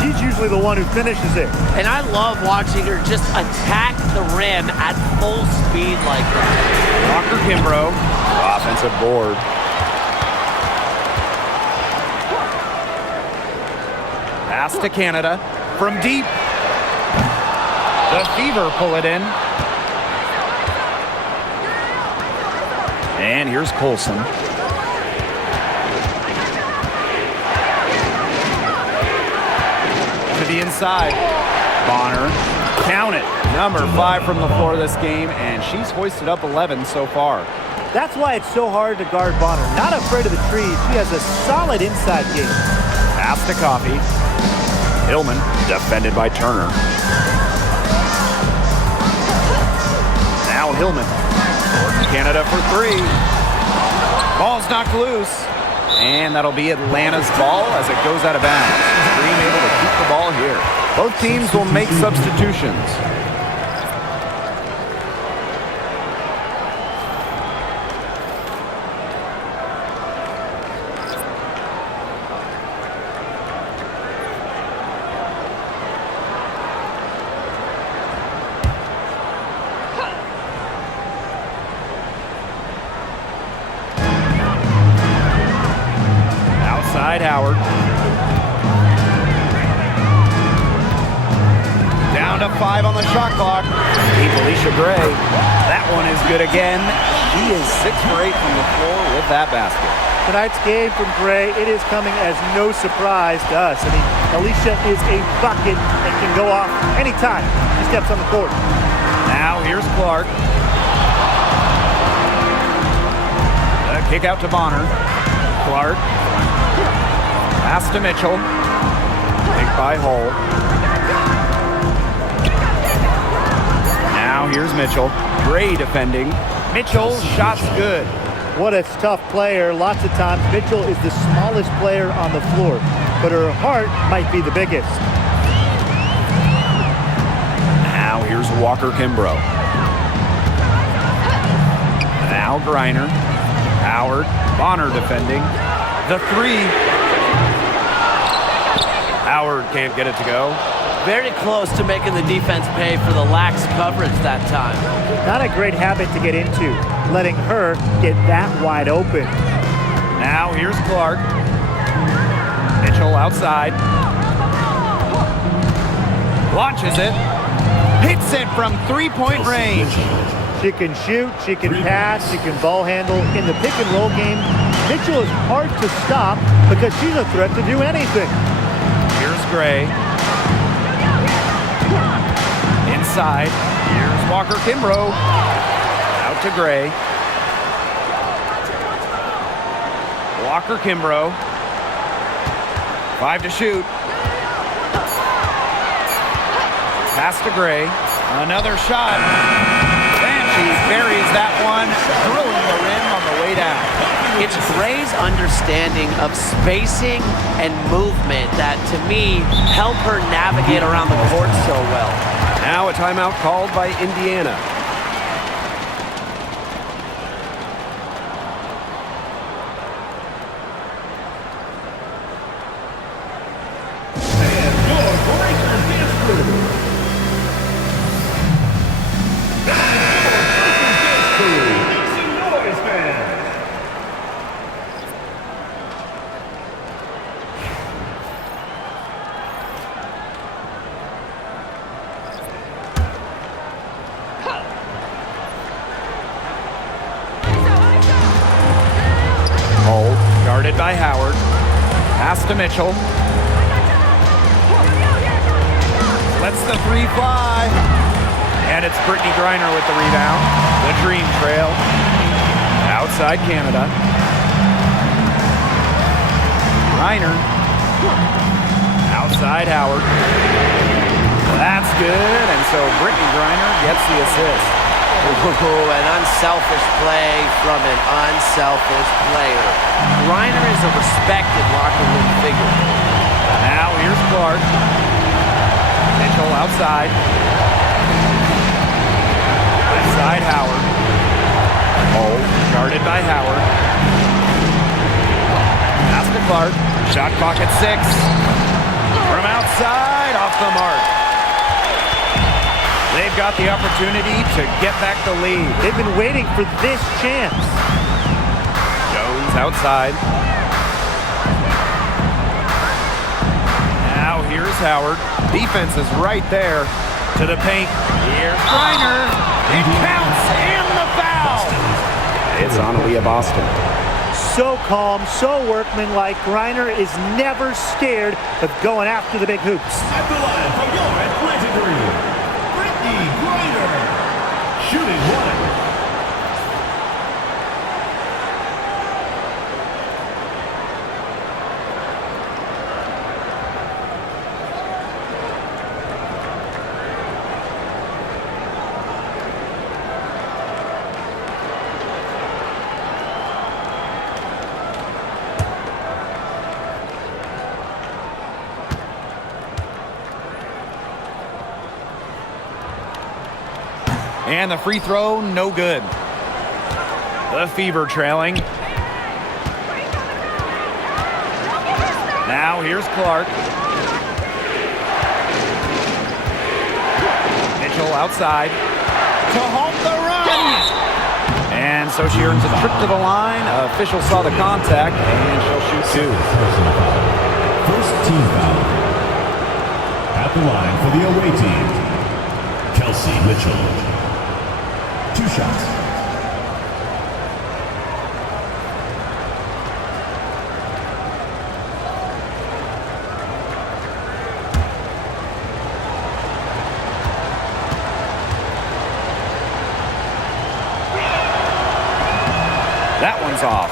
she's usually the one who finishes it. And I love watching her just attack the rim at full speed like that. Walker Kimbrough. Offensive board. Pass to Canada. From deep. The Fever pull it in. And here's Colson. To the inside. Bonner. Count it. Number 5 from the floor of this game, and she's hoisted up 11 so far. That's why it's so hard to guard Bonner. Not afraid of the trees. She has a solid inside game. Pass to Coffee. Hillman, defended by Turner. Now Hillman. Towards Canada for 3. Ball's knocked loose. And that'll be Atlanta's ball as it goes out of bounds. Green able to keep the ball here. Both teams will make substitutions. Howard. Down to 5 on the shot clock. Keep Alicia Gray. That one is good again. She is 6 for 8 from the floor with that basket. Tonight's game from Gray, it is coming as no surprise to us. I mean, Alicia is a bucket and can go off anytime she steps on the court. Now here's Clark. The kick out to Bonner. Clark. Pass to Mitchell. Take by Hull. Now here's Mitchell. Gray defending. Mitchell's shot's good. What a tough player. Lots of times, Mitchell is the smallest player on the floor, but her heart might be the biggest. Now here's Walker Kimbrough. Now Griner. Howard. Bonner defending. The three. Howard can't get it to go. Very close to making the defense pay for the lax coverage that time. Not a great habit to get into, letting her get that wide open. Now here's Clark. Mitchell outside. Launches it. Hits it from three-point range. She can shoot, she can pass, she can ball handle. In the pick and roll game, Mitchell is hard to stop because she's a threat to do anything. Here's Gray. Inside. Here's Walker Kimbrough. Out to Gray. Walker Kimbrough. 5 to shoot. Pass to Gray. Another shot. And she buries that one, drilling the rim on the way down. It's Gray's understanding of spacing and movement that, to me, help her navigate around the court so well. Now a timeout called by Indiana. And your breaker dance crew. Make some noise, fans. Hull, guarded by Howard. Pass to Mitchell. Lets the three fly. And it's Brittany Griner with the rebound. The Dream Trail. Outside Canada. Griner. Outside Howard. That's good. And so Brittany Griner gets the assist. Ooh, an unselfish play from an unselfish player. Griner is a respected locker room figure. Now here's Clark. Mitchell outside. Inside Howard. Oh, guarded by Howard. Pass to Clark. Shot clock at 6. From outside, off the mark. They've got the opportunity to get back the lead. They've been waiting for this chance. Jones outside. Now here's Howard. Defense is right there to the paint. Here's Griner. It counts and the foul. It's on Aaliyah Boston. So calm, so workmanlike. Griner is never scared of going after the big hoops. At the line from your Atlantic Green, Brittany Griner. Shooting 1. And the free throw, no good. The Fever trailing. Now here's Clark. Mitchell outside. To home the run. And so she earns a trip to the line. Official saw the contact, and she'll shoot 2. First team foul. At the line for the away team, Kelsey Mitchell. 2 shots. comes off.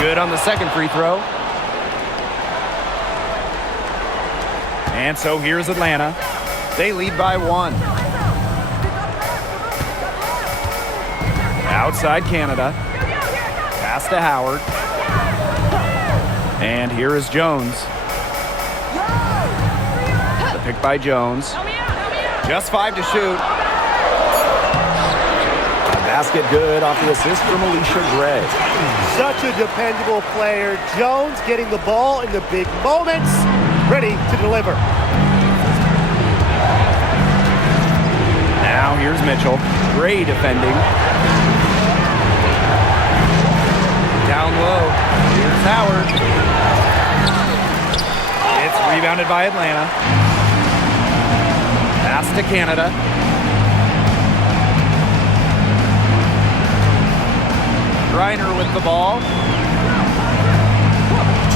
Good on the second free throw. And so here's Atlanta. They lead by 1. Outside Canada. Pass to Howard. And here is Jones. The pick by Jones. Just 5 to shoot. A basket good off the assist from Alicia Gray. Such a dependable player. Jones getting the ball in the big moments, ready to deliver. Now here's Mitchell. Gray defending. Down low. Here's Howard. It's rebounded by Atlanta. Pass to Canada. Griner with the ball. 2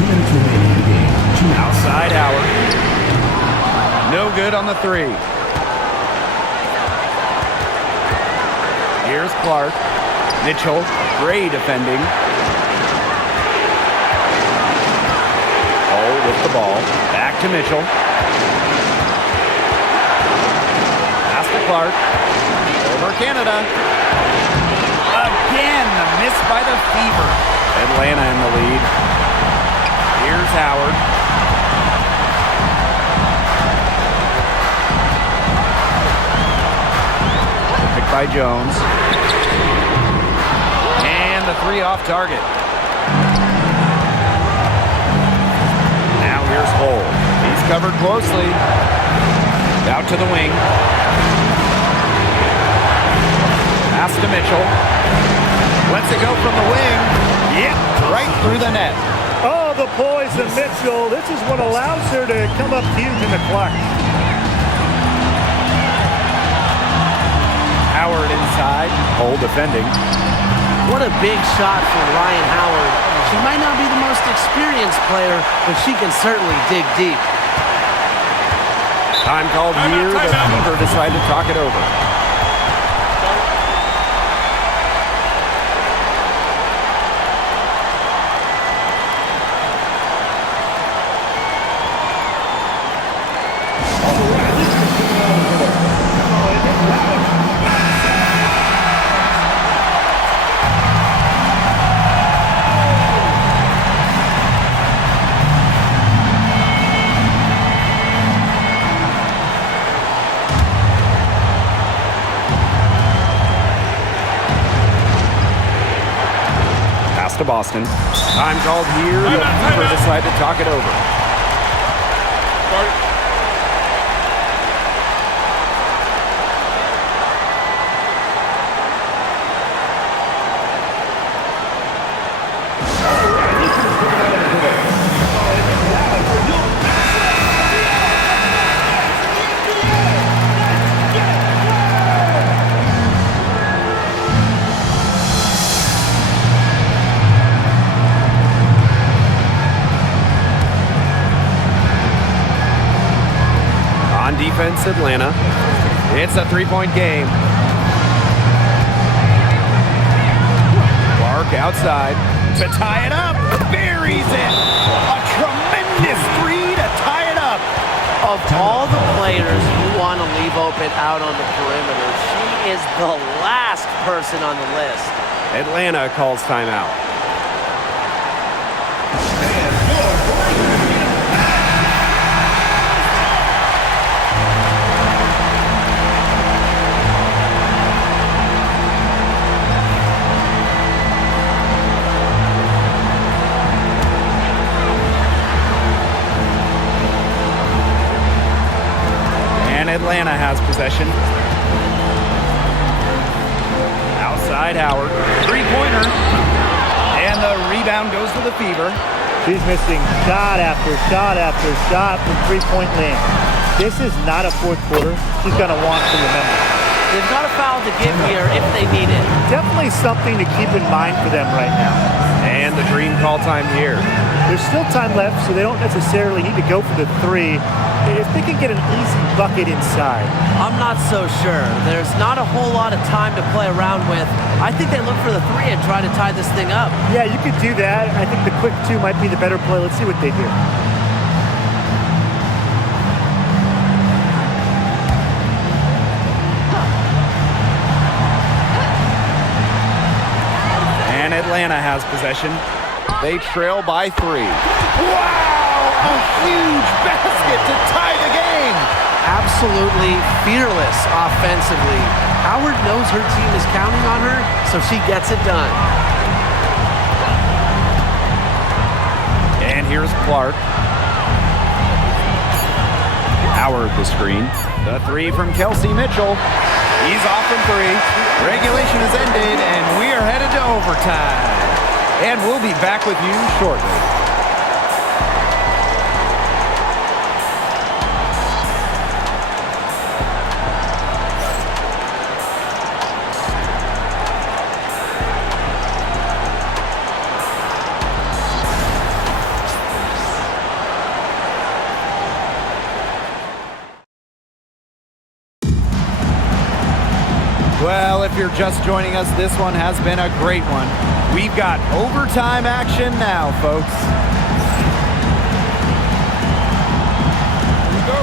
minutes remaining in the game. Outside Howard. No good on the 3. Here's Clark. Mitchell. Gray defending. Oh, with the ball. Back to Mitchell. Pass to Clark. Over Canada. Again, the miss by the Fever. Atlanta in the lead. Here's Howard. Picked by Jones. And the 3 off target. Now here's Hull. He's covered closely. Out to the wing. Pass to Mitchell. Lets it go from the wing. Yep, right through the net. Oh, the poise of Mitchell. This is what allows her to come up huge in the clutch. Howard inside. Hull defending. What a big shot from Ryan Howard. She might not be the most experienced player, but she can certainly dig deep. Time called here. The Fever decide to talk it over. To Boston. Time called here. The Fever decide to talk it over. Defense, Atlanta. It's a 3-point game. Clark outside to tie it up. Buries it. A tremendous 3 to tie it up. Of all the players you want to leave open out on the perimeter, she is the last person on the list. Atlanta calls timeout. Atlanta has possession. Outside Howard. 3-pointer. And the rebound goes to the Fever. She's missing shot after shot after shot from three-point land. This is not a fourth quarter she's going to want to remember. They've got a foul to give here if they need it. Definitely something to keep in mind for them right now. And the dream call time here. There's still time left, so they don't necessarily need to go for the three if they can get an easy bucket inside. I'm not so sure. There's not a whole lot of time to play around with. I think they look for the three and try to tie this thing up. Yeah, you could do that. I think the quick two might be the better play. Let's see what they do. And Atlanta has possession. They trail by 3. Wow! A huge basket to tie the game. Absolutely fearless offensively. Howard knows her team is counting on her, so she gets it done. And here's Clark. Howard the screen. The three from Kelsey Mitchell. He's off from 3. Regulation has ended, and we are headed to overtime. And we'll be back with you shortly. Well, if you're just joining us, this one has been a great one. We've got overtime action now, folks. Here we go.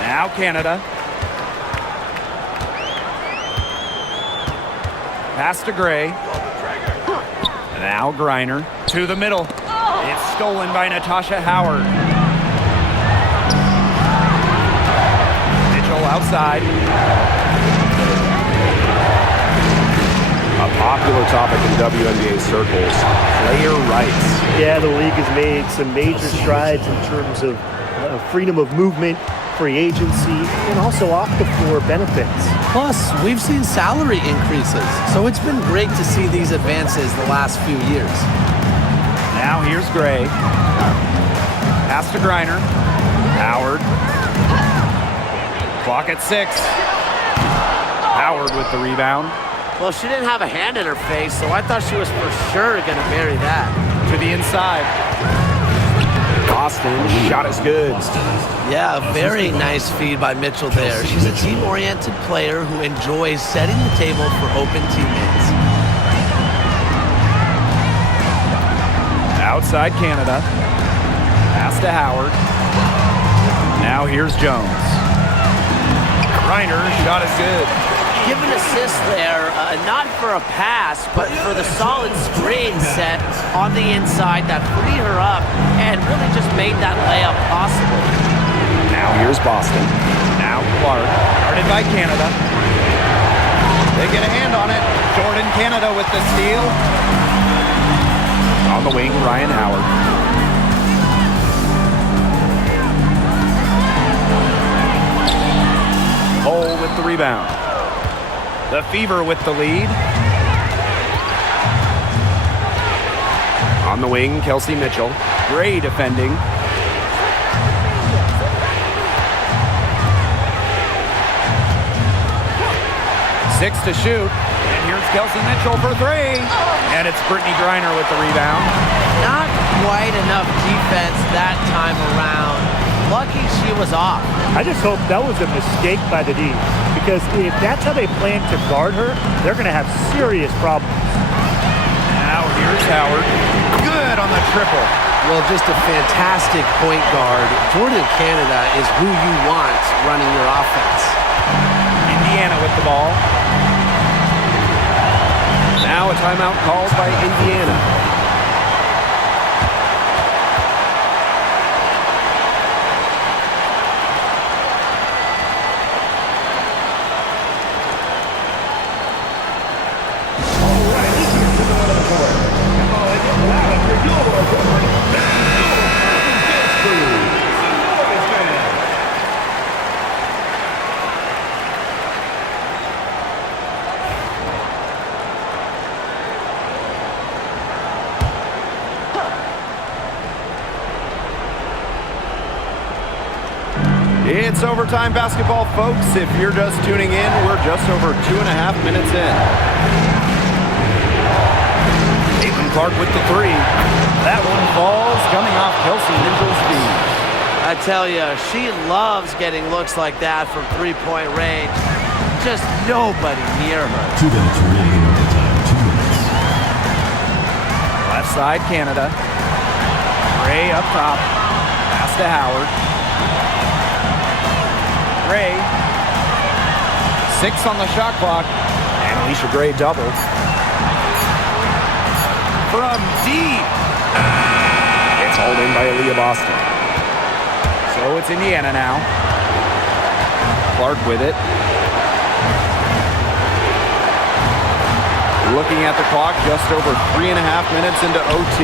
Now Canada. Pass to Gray. Now Griner to the middle. It's stolen by Natasha Howard. Outside. A popular topic in WNBA circles, player rights. Yeah, the league has made some major strides in terms of freedom of movement, free agency, and also off the floor benefits. Plus, we've seen salary increases, so it's been great to see these advances the last few years. Now here's Gray. Pass to Griner. Howard. Clock at 6. Howard with the rebound. Well, she didn't have a hand in her face, so I thought she was for sure going to bury that. To the inside. Boston, shot is good. Yeah, a very nice feed by Mitchell there. She's a team-oriented player who enjoys setting the table for open teammates. Outside Canada. Pass to Howard. Now here's Jones. Griner, shot is good. Give an assist there, not for a pass, but for the solid screen set on the inside that freed her up and really just made that layup possible. Now here's Boston. Now Clark, guarded by Canada. They get a hand on it. Jordan Canada with the steal. On the wing, Ryan Howard. Hole with the rebound. The Fever with the lead. On the wing, Kelsey Mitchell. Gray defending. Six to shoot. And here's Kelsey Mitchell for 3. And it's Brittany Griner with the rebound. Not quite enough defense that time around. Lucky she was off. I just hope that was a mistake by the D, because if that's how they plan to guard her, they're going to have serious problems. Now here's Howard. Good on the triple. Well, just a fantastic point guard. Jordan Canada is who you want running your offense. Indiana with the ball. Now a timeout called by Indiana. It's overtime basketball, folks. If you're just tuning in, we're just over 2.5 minutes in. Clark with the three. That one falls, coming off Kelsey Mitchell's feet. I tell you, she loves getting looks like that from three-point range. Just nobody near her. 2 minutes remaining in overtime. 2 minutes. Left side, Canada. Ray up top. Pass to Howard. Ray. 6 on the shot clock. And Alicia Gray doubled. From deep. It's hauled in by Aaliyah Boston. So it's Indiana now. Clark with it. Looking at the clock, just over 3.5 minutes into OT.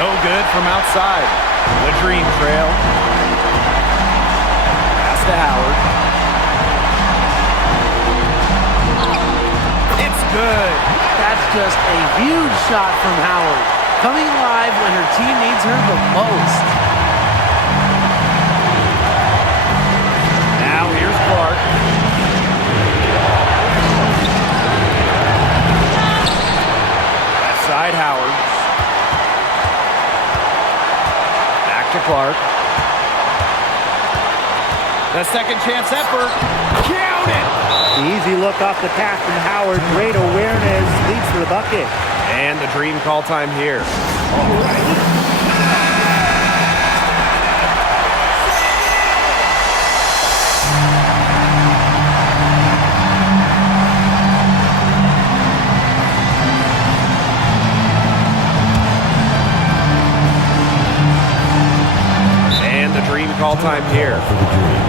No good from outside. The Dream Trail. Pass to Howard. It's good. That's just a huge shot from Howard. Coming alive when her team needs her the most. Now here's Clark. Left side, Howard. Back to Clark. The second chance effort. Count it! The easy look off the pass from Howard. Great awareness. Leads to the bucket. And the Dream call time here. And the Dream call time here. For the Dream.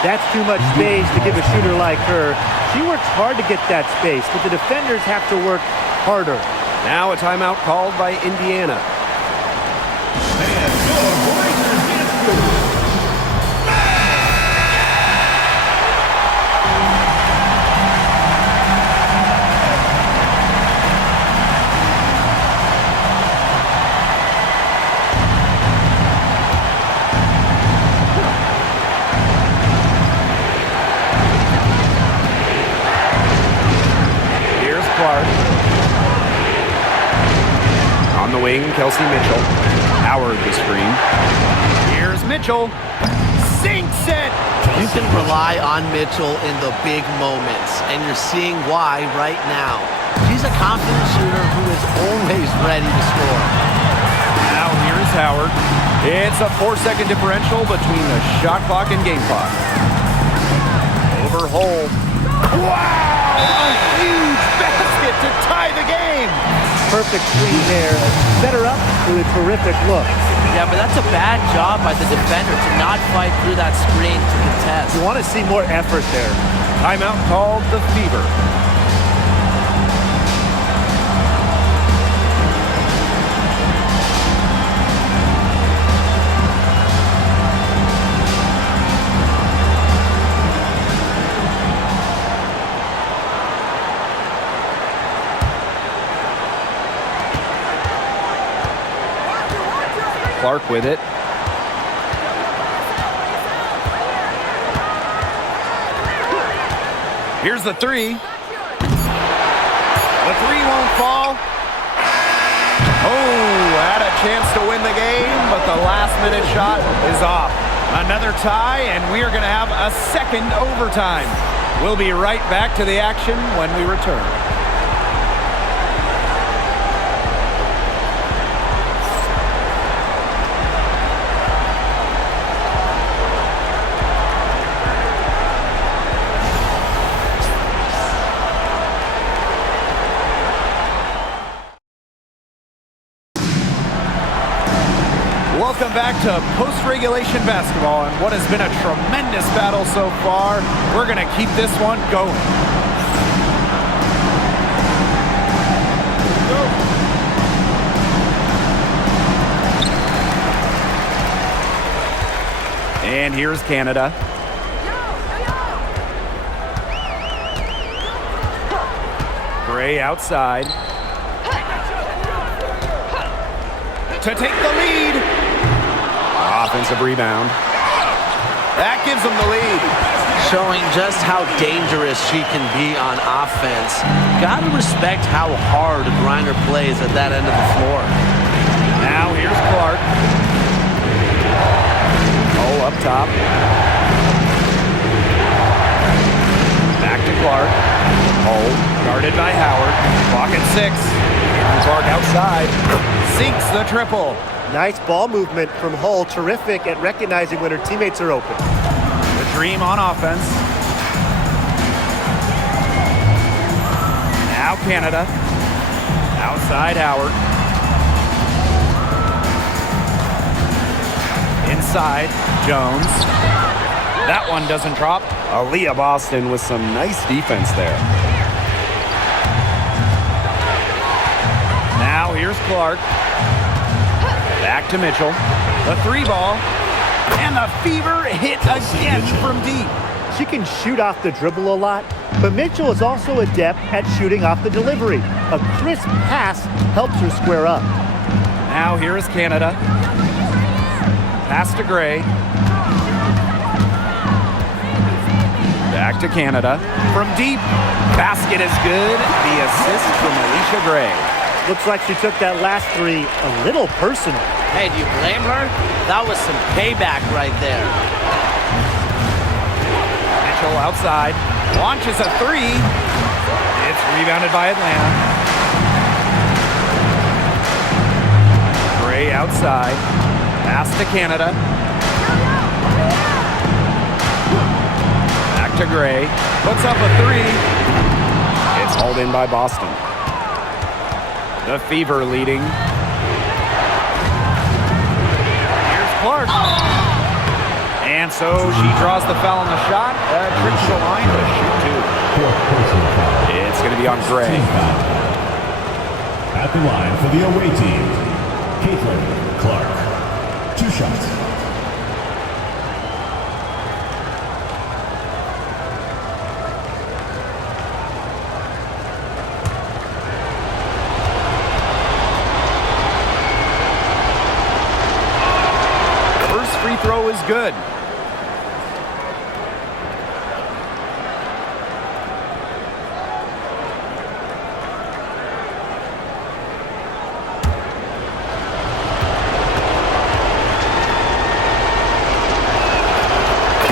That's too much space to give a shooter like her. She works hard to get that space, but the defenders have to work harder. Now a timeout called by Indiana. On the wing, Kelsey Mitchell. Howard the screen. Here's Mitchell. Sinks it! You can rely on Mitchell in the big moments, and you're seeing why right now. She's a confident shooter who is always ready to score. Now here's Howard. It's a 4-second differential between the shot clock and game clock. Over Hole. Wow! A huge basket to tie the game! Perfect screen there. Set her up with a terrific look. Yeah, but that's a bad job by the defender to not fight through that screen to contest. You want to see more effort there. Timeout called the Fever. Clark with it. Here's the three. The three won't fall. Oh, had a chance to win the game, but the last-minute shot is off. Another tie, and we are going to have a second overtime. We'll be right back to the action when we return. Welcome back to post-regulation basketball and what has been a tremendous battle so far. We're going to keep this one going. And here's Canada. Gray outside. To take the lead. Offensive rebound. That gives them the lead. Showing just how dangerous she can be on offense. Gotta respect how hard Griner plays at that end of the floor. Now here's Clark. Oh, up top. Back to Clark. Oh, guarded by Howard. Clock at 6. Clark outside. Sinks the triple. Nice ball movement from Hull. Terrific at recognizing when her teammates are open. The Dream on offense. Now Canada. Outside Howard. Inside Jones. That one doesn't drop. Aaliyah Boston with some nice defense there. Now here's Clark. Back to Mitchell. The 3-ball. And the fever hit again from deep. She can shoot off the dribble a lot, but Mitchell is also adept at shooting off the delivery. A crisp pass helps her square up. Now here is Canada. Pass to Gray. Back to Canada. From deep. Basket is good. The assist from Alicia Gray. Looks like she took that last 3 a little personal. Hey, do you blame her? That was some payback right there. Mitchell outside. Launches a 3. It's rebounded by Atlanta. Gray outside. Pass to Canada. Back to Gray. Puts up a 3. It's hauled in by Boston. The Fever leading. Here's Clark. And so she draws the foul on the shot. Trips the line to shoot 2. It's going to be on Gray. At the line for the away team, CaitlincLark. 2 shots. Free throw is good.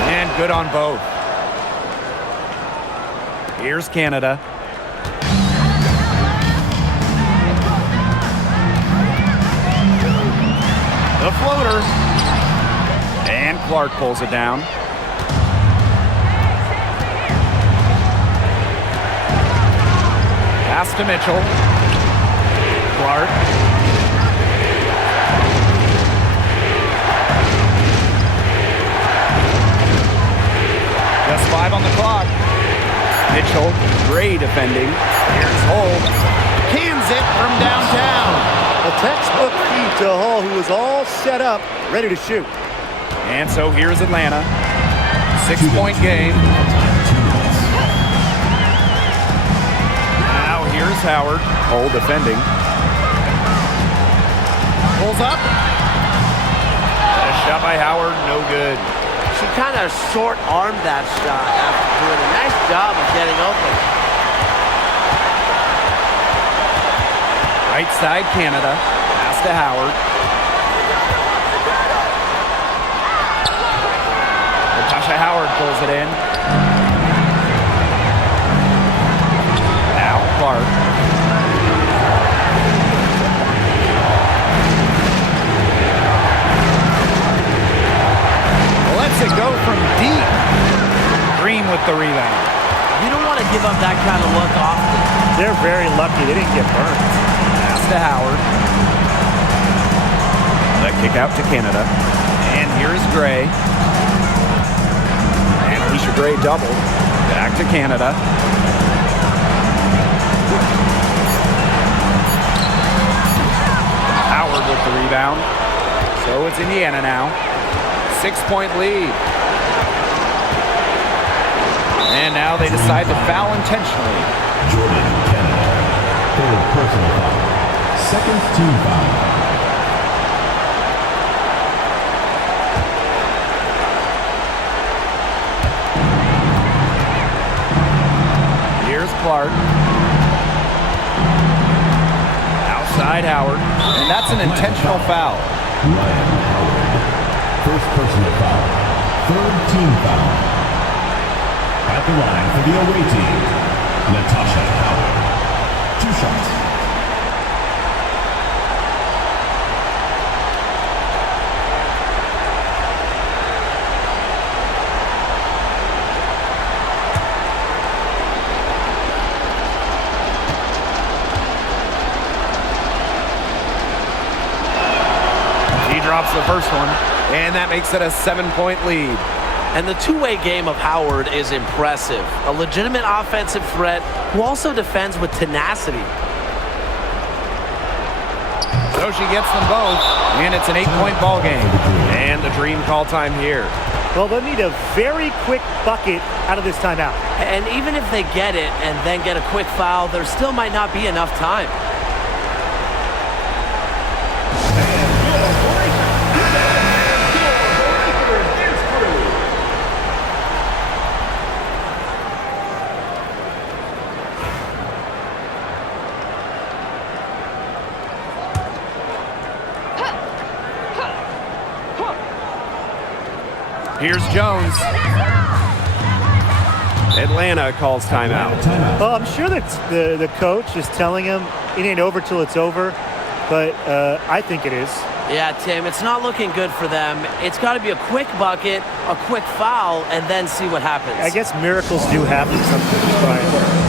And good on both. Here's Canada. The floater. And Clark pulls it down. Pass to Mitchell. Clark. Just 5 on the clock. Mitchell, Gray defending. Here's Hull. Cans it from downtown. A textbook feed to Hull, who was all set up, ready to shoot. And so here's Atlanta. 6-point game. Now here's Howard. Hull defending. Pulls up. A shot by Howard, no good. She kind of short-armed that shot after doing a nice job of getting open. Right side Canada. Pass to Howard. Natasha Howard pulls it in. Now Clark. Lets it go from deep. Green with the rebound. You don't want to give up that kind of look often. They're very lucky they didn't get burned. Pass to Howard. The Kick out to Canada. And here's Gray. And Alicia Gray double. Back to Canada. Howard with the rebound. So it's Indiana now. 6-point lead. And now they decide to foul intentionally. Jordan, Canada. Third personal foul. Second team foul. Here's Clark. Outside Howard. And that's an intentional foul. Ryan Howard. First personal foul. Third team foul. At the line for the away team, Natasha Howard. 2 shots. He drops the first one, and that makes it a 7-point lead. And the two-way game of Howard is impressive. A legitimate offensive threat who also defends with tenacity. So she gets them both, and it's an 8-point ball game. And the dream call time here. Well, they'll need a very quick bucket out of this timeout. And even if they get it and then get a quick foul, there still might not be enough time. Here's Jones. Atlanta calls timeout. Well, I'm sure that the coach is telling him it ain't over till it's over, but I think it is. Yeah, Tim, it's not looking good for them. It's got to be a quick bucket, a quick foul, and then see what happens. I guess miracles do happen sometimes, Brian.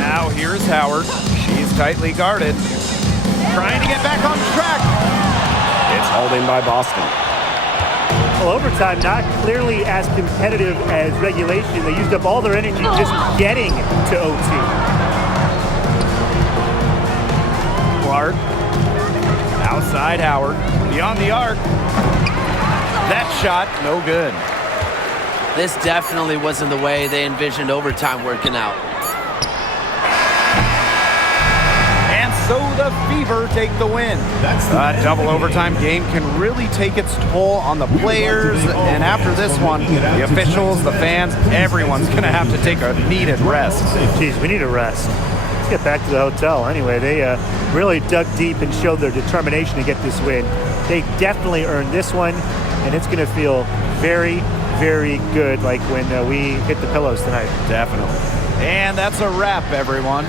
Now here's Howard. She's tightly guarded. Trying to get back on track. It's hauled in by Boston. Well, overtime not clearly as competitive as regulation. They used up all their energy just getting to OT. Clark. Outside Howard. Beyond the arc. That shot, no good. This definitely wasn't the way they envisioned overtime working out. And so the Fever take the win. A double overtime game can really take its toll on the players. And after this one, the officials, the fans, everyone's going to have to take a needed rest. Geez, we need a rest. Let's get back to the hotel. Anyway, they really dug deep and showed their determination to get this win. They definitely earned this one, and it's going to feel very, very good like when we hit the pillows tonight. Definitely. And that's a wrap, everyone.